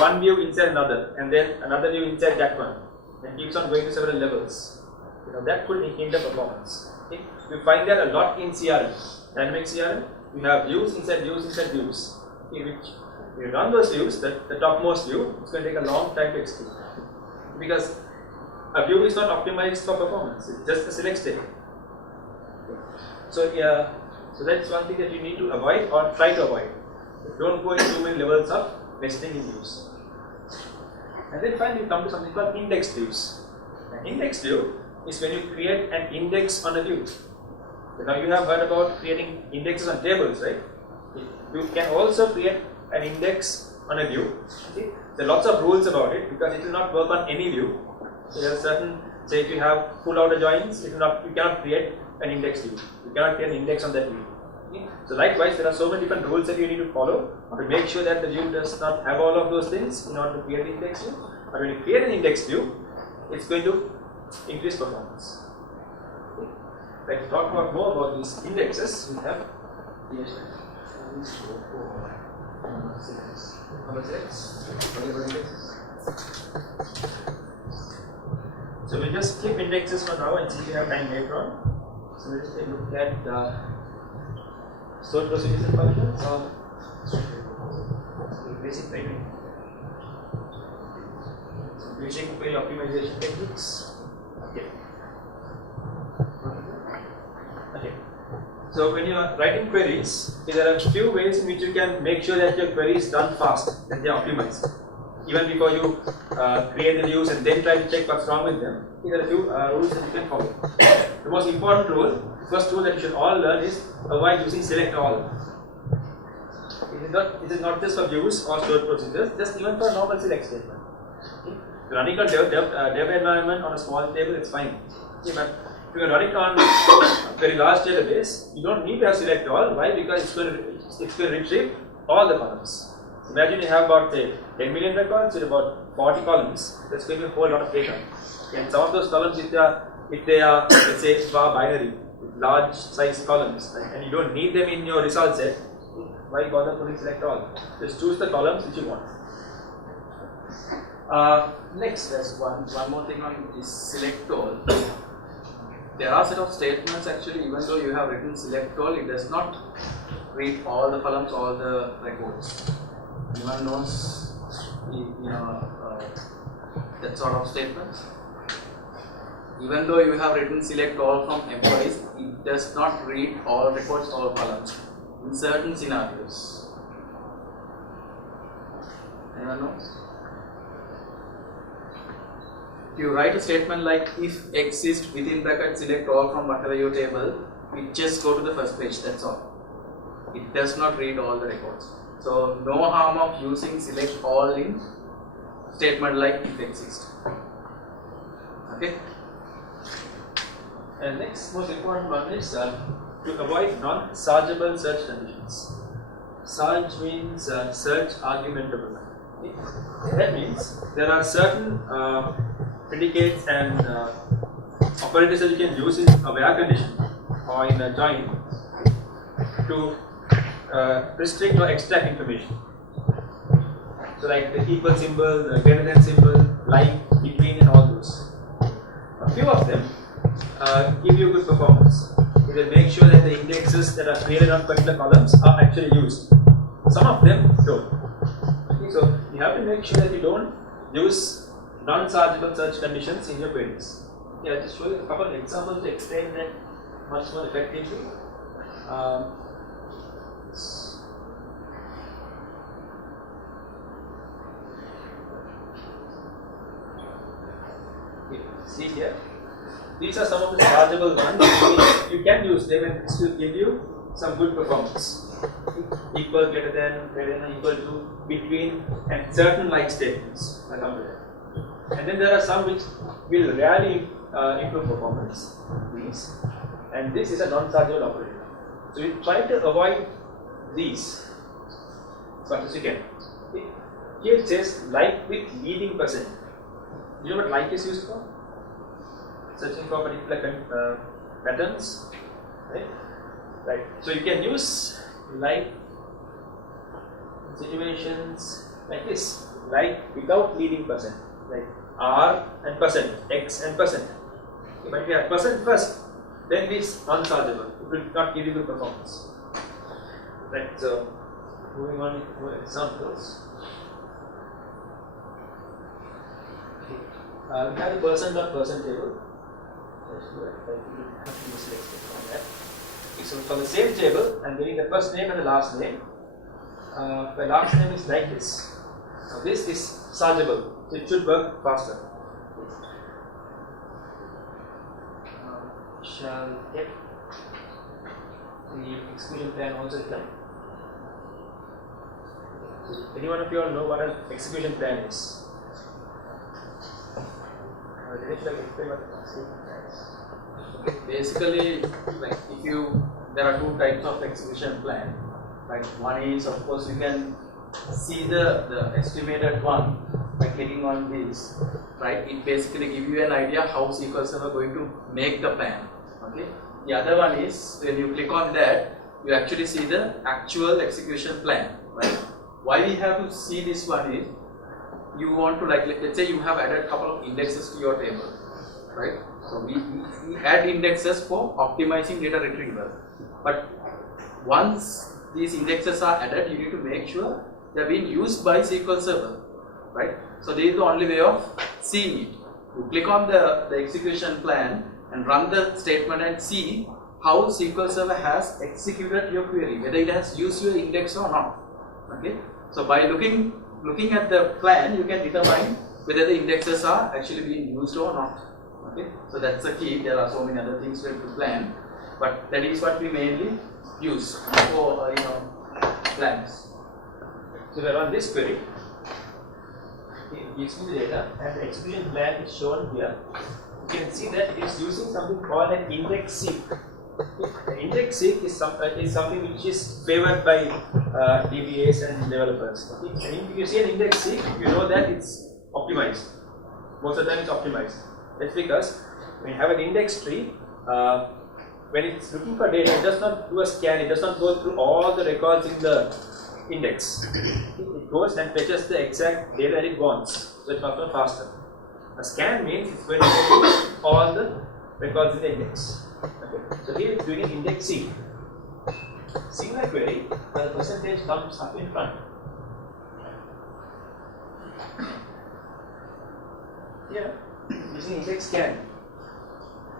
one view inside another and then another view inside that one and keeps on going to several levels. That could hinder performance. Okay? We find that a lot in CRM, dynamic CRM. We have views inside views inside views. Okay, which we run those views, the topmost view, it's going to take a long time to execute because a view is not optimized for performance. It's just a select state. Okay. So that's one thing that you need to avoid or try to avoid. Don't go into too many levels of nesting in views. And then finally you come to something called index views. An index view is when you create an index on a view. So now you have heard about creating indexes on tables, right? You can also create an index on a view. Okay? There are lots of rules about it because it will not work on any view. So there are certain, say if you have full outer joins, you cannot create an index view. You cannot create an index on that view. Okay? So likewise, there are so many different rules that you need to follow to make sure that the view does not have all of those things in order to create an index view. But when you create an index view, it's going to increase performance. Okay. Like to talk about more about these indexes, we have so we'll just skip indexes for now and see if we have time later on. So we'll just take a look at stored procedures and functions or basic framing. Basic query optimization techniques. Okay. So when you are writing queries, there are a few ways in which you can make sure that your query is done fast, that they are optimized. Even before you create the views and then try to check what's wrong with them, there are a few rules that you can follow. The most important rule, the first rule that you should all learn is avoid using select all. It is not just for views or stored procedures, just even for normal select statement. Okay. Running a dev environment on a small table, it's fine. Okay, but if you can run it on a very large database, you don't need to have select all. Why? Because it's going to retrieve all the columns. Imagine you have about 10 million records with about 40 columns. That's going to be a whole lot of data. And some of those columns, if they are let's say binary, large size columns, right, and you don't need them in your result set, why bother putting select all? Just choose the columns which you want. Next, there's one more thing on this select all. There are set of statements actually, even though you have written select all, it does not read all the columns, all the records. Anyone knows that sort of statements? Even though you have written select all from employees, it does not read all records, all columns in certain scenarios. Anyone knows? If you write a statement like if exists within bracket select all from whatever your table, it just go to the first page, that's all. It does not read all the records. So no harm of using select all in statement like if exists. Okay. And next most important one is to avoid non-searchable search conditions. Search means search argumentable. Okay? That means there are certain predicates and operators that you can use in a where condition or in a join to restrict or extract information. So like the equal symbol, the greater than symbol, like, between, and all those. A few of them give you good performance. It will make sure that the indexes that are created on particular columns are actually used. Some of them don't. Okay, so you have to make sure that you don't use non-searchable search conditions in your queries. Okay, I'll just show you a couple of examples to explain that much more effectively. See here, these are some of the chargeable ones. You can use them and this will give you some good performance. Equal, greater than, equal to, between, and certain like statements. I'll come to that. And then there are some which will rarely improve performance. These, and this is a non-chargeable operator. So you try to avoid these as much as you can. Okay. Here it says like with leading percent. You know what like is used for? Searching for particular patterns, right? Right. So you can use like situations like this, like without leading percent, like R and percent, X and percent. Okay, but if you have percent first, then it is unchargeable. It will not give you good performance. Right. So moving on to examples. We have the percent table. So from the same table, I'm getting the first name and the last name. My last name is like this. Now this is searchable, so it should work faster. Shall get the execution plan also done. Any one of you all know what an execution plan is? Basically, like there are two types of execution plan. Like one is, of course, you can see the estimated one by clicking on this. Right? It basically gives you an idea how SQL Server going to make the plan. Okay. The other one is when you click on that, you actually see the actual execution plan. Right? Why we have to see this one is, you want to let's say you have added a couple of indexes to your table, right? So we add indexes for optimizing data retrieval. But once these indexes are added, you need to make sure they are being used by SQL Server, right? So this is the only way of seeing it. You click on the execution plan and run the statement and see how SQL Server has executed your query, whether it has used your index or not. Okay. So by looking at the plan, you can determine whether the indexes are actually being used or not. Okay, so that's the key. There are so many other things to plan, but that is what we mainly use for plans. So we run this query. It gives me the data, and the execution plan is shown here. You can see that it's using something called an index seek. The index seek is something which is favored by DBAs and developers. Okay? And if you see an index seek, you know that it's optimized. Most of the time it's optimized. That's because when you have an index tree, when it's looking for data, it does not do a scan, it does not go through all the records in the index. It goes and fetches the exact data that it wants, so it's much faster. A scan means it's going to go through all the records in the index. Okay. So here it's doing an index seek. Similar query, the percentage comes up in front. Here, using index scan,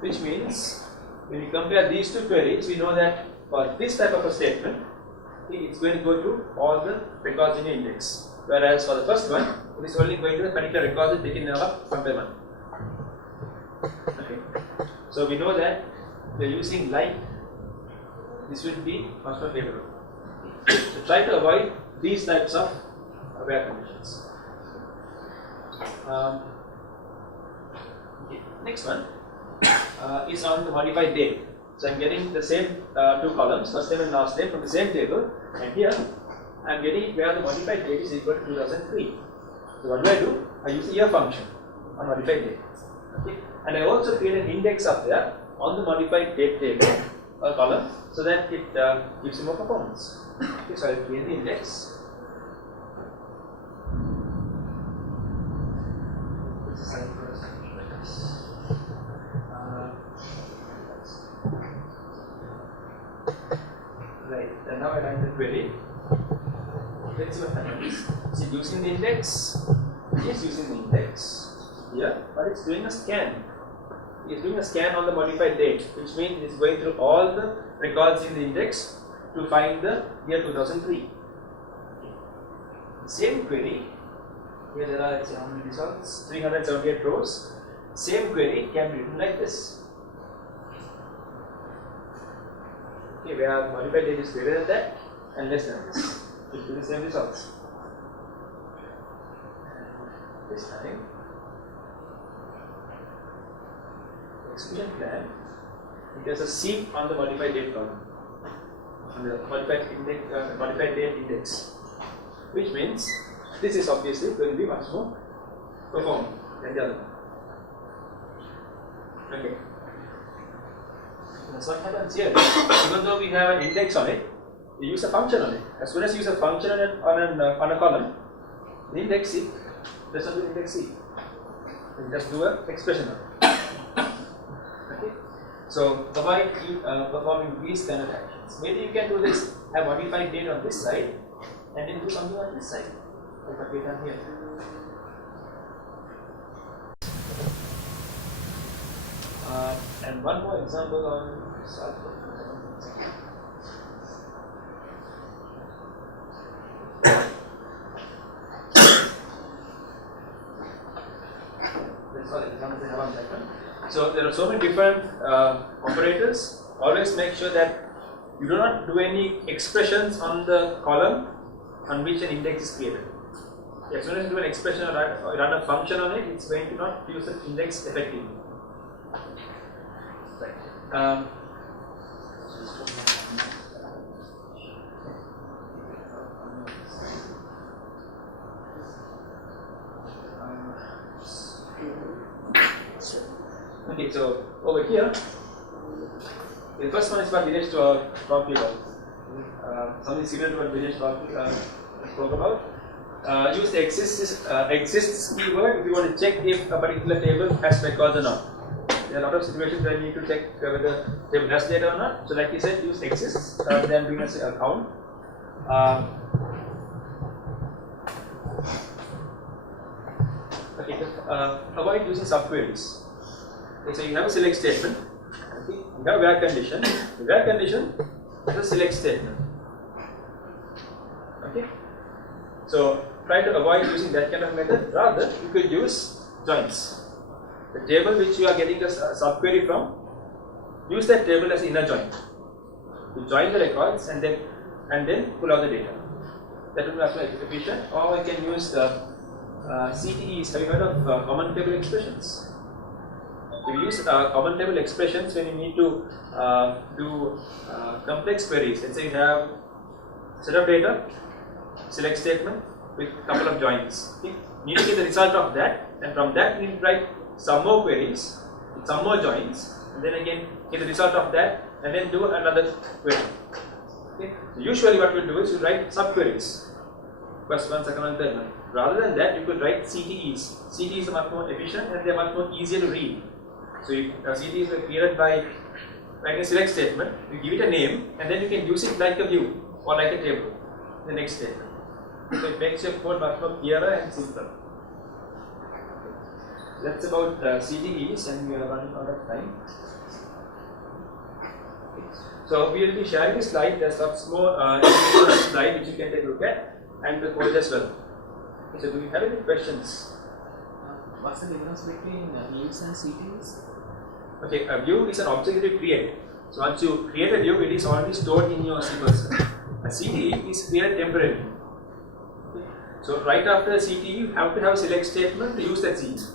which means when we compare these two queries, we know that for this type of a statement, it's going to go through all the records in the index. Whereas for the first one, it is only going to the particular records taken in our compare one. Okay. So we know that we are using like, this will be much more favorable. So try to avoid these types of where conditions. Okay. Next one. is on the modified date. So I'm getting the same two columns, first name and last name, from the same table, and here I'm getting where the modified date is equal to 2003. So what do? I use the year function on modified date. Okay? And I also create an index up there on the modified date table column, so that it gives you more performance. Okay, so I'll create the index. Right, and now I run the query. Let's see what happens. See, using the index, it is using the index here, but it's doing a scan. It's doing a scan on the modified date, which means it's going through all the records in the index to find the year 2003. The same query, here there are how many results? 378 rows. Same query can be written like this. Okay, where modified date is greater than that and less than this. It will do the same results. This time, execution plan, there's a seek on the modified date column, on the modified date index, which means this is obviously going to be much more performant than the other one. Okay. That's what happens here. Even though we have an index on it, we use a function on it. As soon as you use a function on a column, the index C doesn't do index C. You just do an expression on it. Okay. So avoid performing these kind of actions. Maybe you can do this, have modified date on this side, and then do something on this side, like what we have done here. And one more example on so there are so many different operators. Always make sure that you do not do any expressions on the column on which an index is created. As soon as you do an expression or run a function on it, it's going to not use the index effectively. Right. Okay, so over here, the first one is what Dinesh talked about. Something similar to what Dinesh spoke about. Use the exists keyword if you want to check if a particular table has records or not. There are a lot of situations where you need to check whether the table has data or not. So like he said, use exists rather than doing a count. Okay, avoid using subqueries. Okay, so you have a select statement. Okay, you have a where condition. The where condition is a select statement. Okay, so try to avoid using that kind of method. Rather, you could use joins. The table which you are getting a subquery from, use that table as inner join. You join the records and then pull out the data. That will be much more efficient. Or you can use the CTEs. Have you heard of common table expressions? You use common table expressions when you need to do complex queries. Let's say you have set of data, select statement with a couple of joins. Okay? You need to get the result of that, and from that you need to write some more queries, some more joins, and then again get the result of that, and then do another query. Okay? So usually what we'll do is we'll write subqueries. First one, second one, third one. Rather than that, you could write CTEs. CTEs are much more efficient and they are much more easier to read. So CTEs are created by writing a select statement, you give it a name, and then you can use it like a view or like a table in the next statement. So it makes your code much more clearer and simpler. That's about CTEs, and we are running out of time. So we will be sharing this slide. There's some more slide which you can take a look at, and the code as well. Okay, so do you have any questions? What's the difference between views and CTEs? Okay, a view is an object that you create. So once you create a view, it is already stored in your sequencer. A CTE is created temporarily. Okay. So right after a CTE, you have to have a select statement to use that CTE.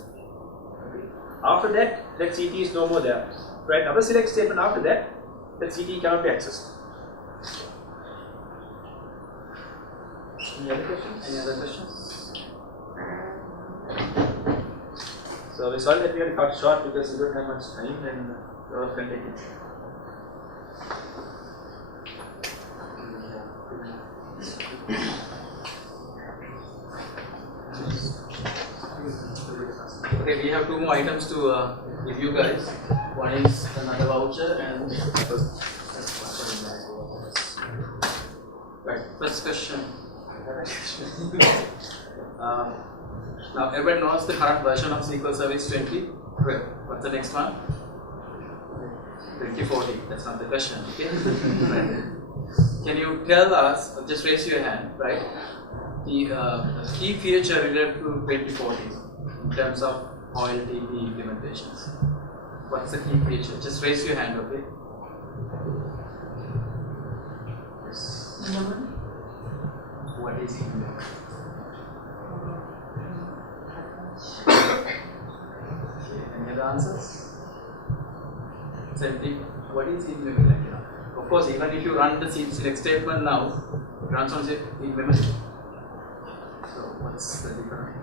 Okay. After that, that CTE is no more there. write another select statement after that, that CTE cannot be accessed. Any other questions? Any other questions? So we're sorry that we had to cut short because we don't have much time and a lot of content. Okay, we have 2 more items to give you guys. One is another voucher and right. First question. Now everyone knows the current version of SQL Service 20. What's the next one? 2040. That's not the question. Okay. Right. Can you tell us? Just raise your hand. Right. The key feature related to 2040 in terms of OLTP implementations. What's the key feature? Just raise your hand. Okay. Yes. What is in-memory? Any other answers? Same thing. What is in-memory like? You know? Of course, even if you run the select statement now, it runs on in-memory. So, what's the difference?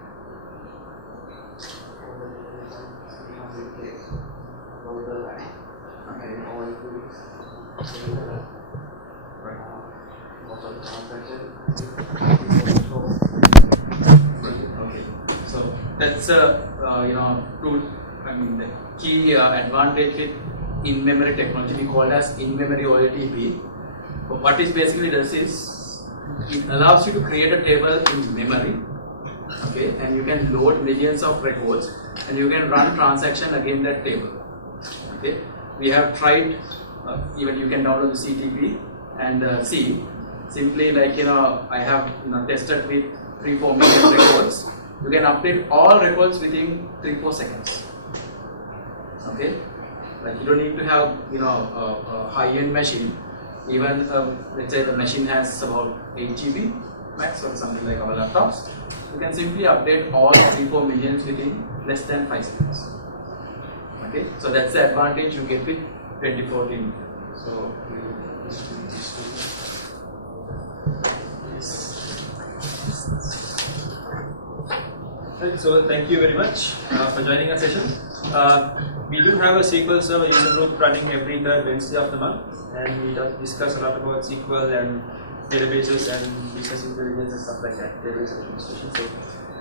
Okay, so that's the key advantage with in-memory technology. We call it as in-memory OLTP. But what it basically does is it allows you to create a table in memory. Okay, and you can load millions of records, and you can run transaction against that table. Okay, we have tried. Even you can download the CTP and see. Simply I have tested with 3-4 million records. You can update all records within 3-4 seconds. Okay, like you don't need to have a high-end machine. Even let's say the machine has about 8 GB max or something like our laptops. You can simply update all 3-4 millions within less than 5 seconds. Okay, so that's the advantage you get with 2014. So. Right, so thank you very much for joining our session. We do have a SQL Server user group running every third Wednesday of the month, and we discuss a lot about SQL and databases and business intelligence and stuff like that, database administration. So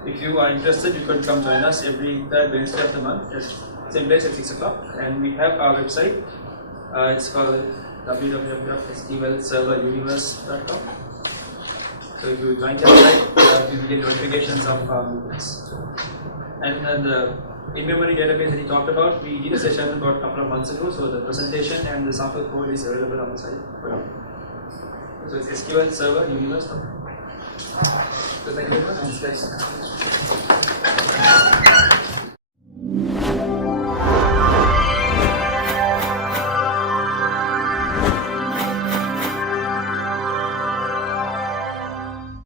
if you are interested, you could come join us every third Wednesday of the month, same place at 6 o'clock. And we have our website. It's called www.sqlserveruniverse.com. So if you join that site, you will get notifications of our meetings. And then the in-memory database that he talked about, we did a session about a couple of months ago, so the presentation and the sample code is available on the site for now. So it's SQL Server Universe. So thank you very much. Thanks, guys.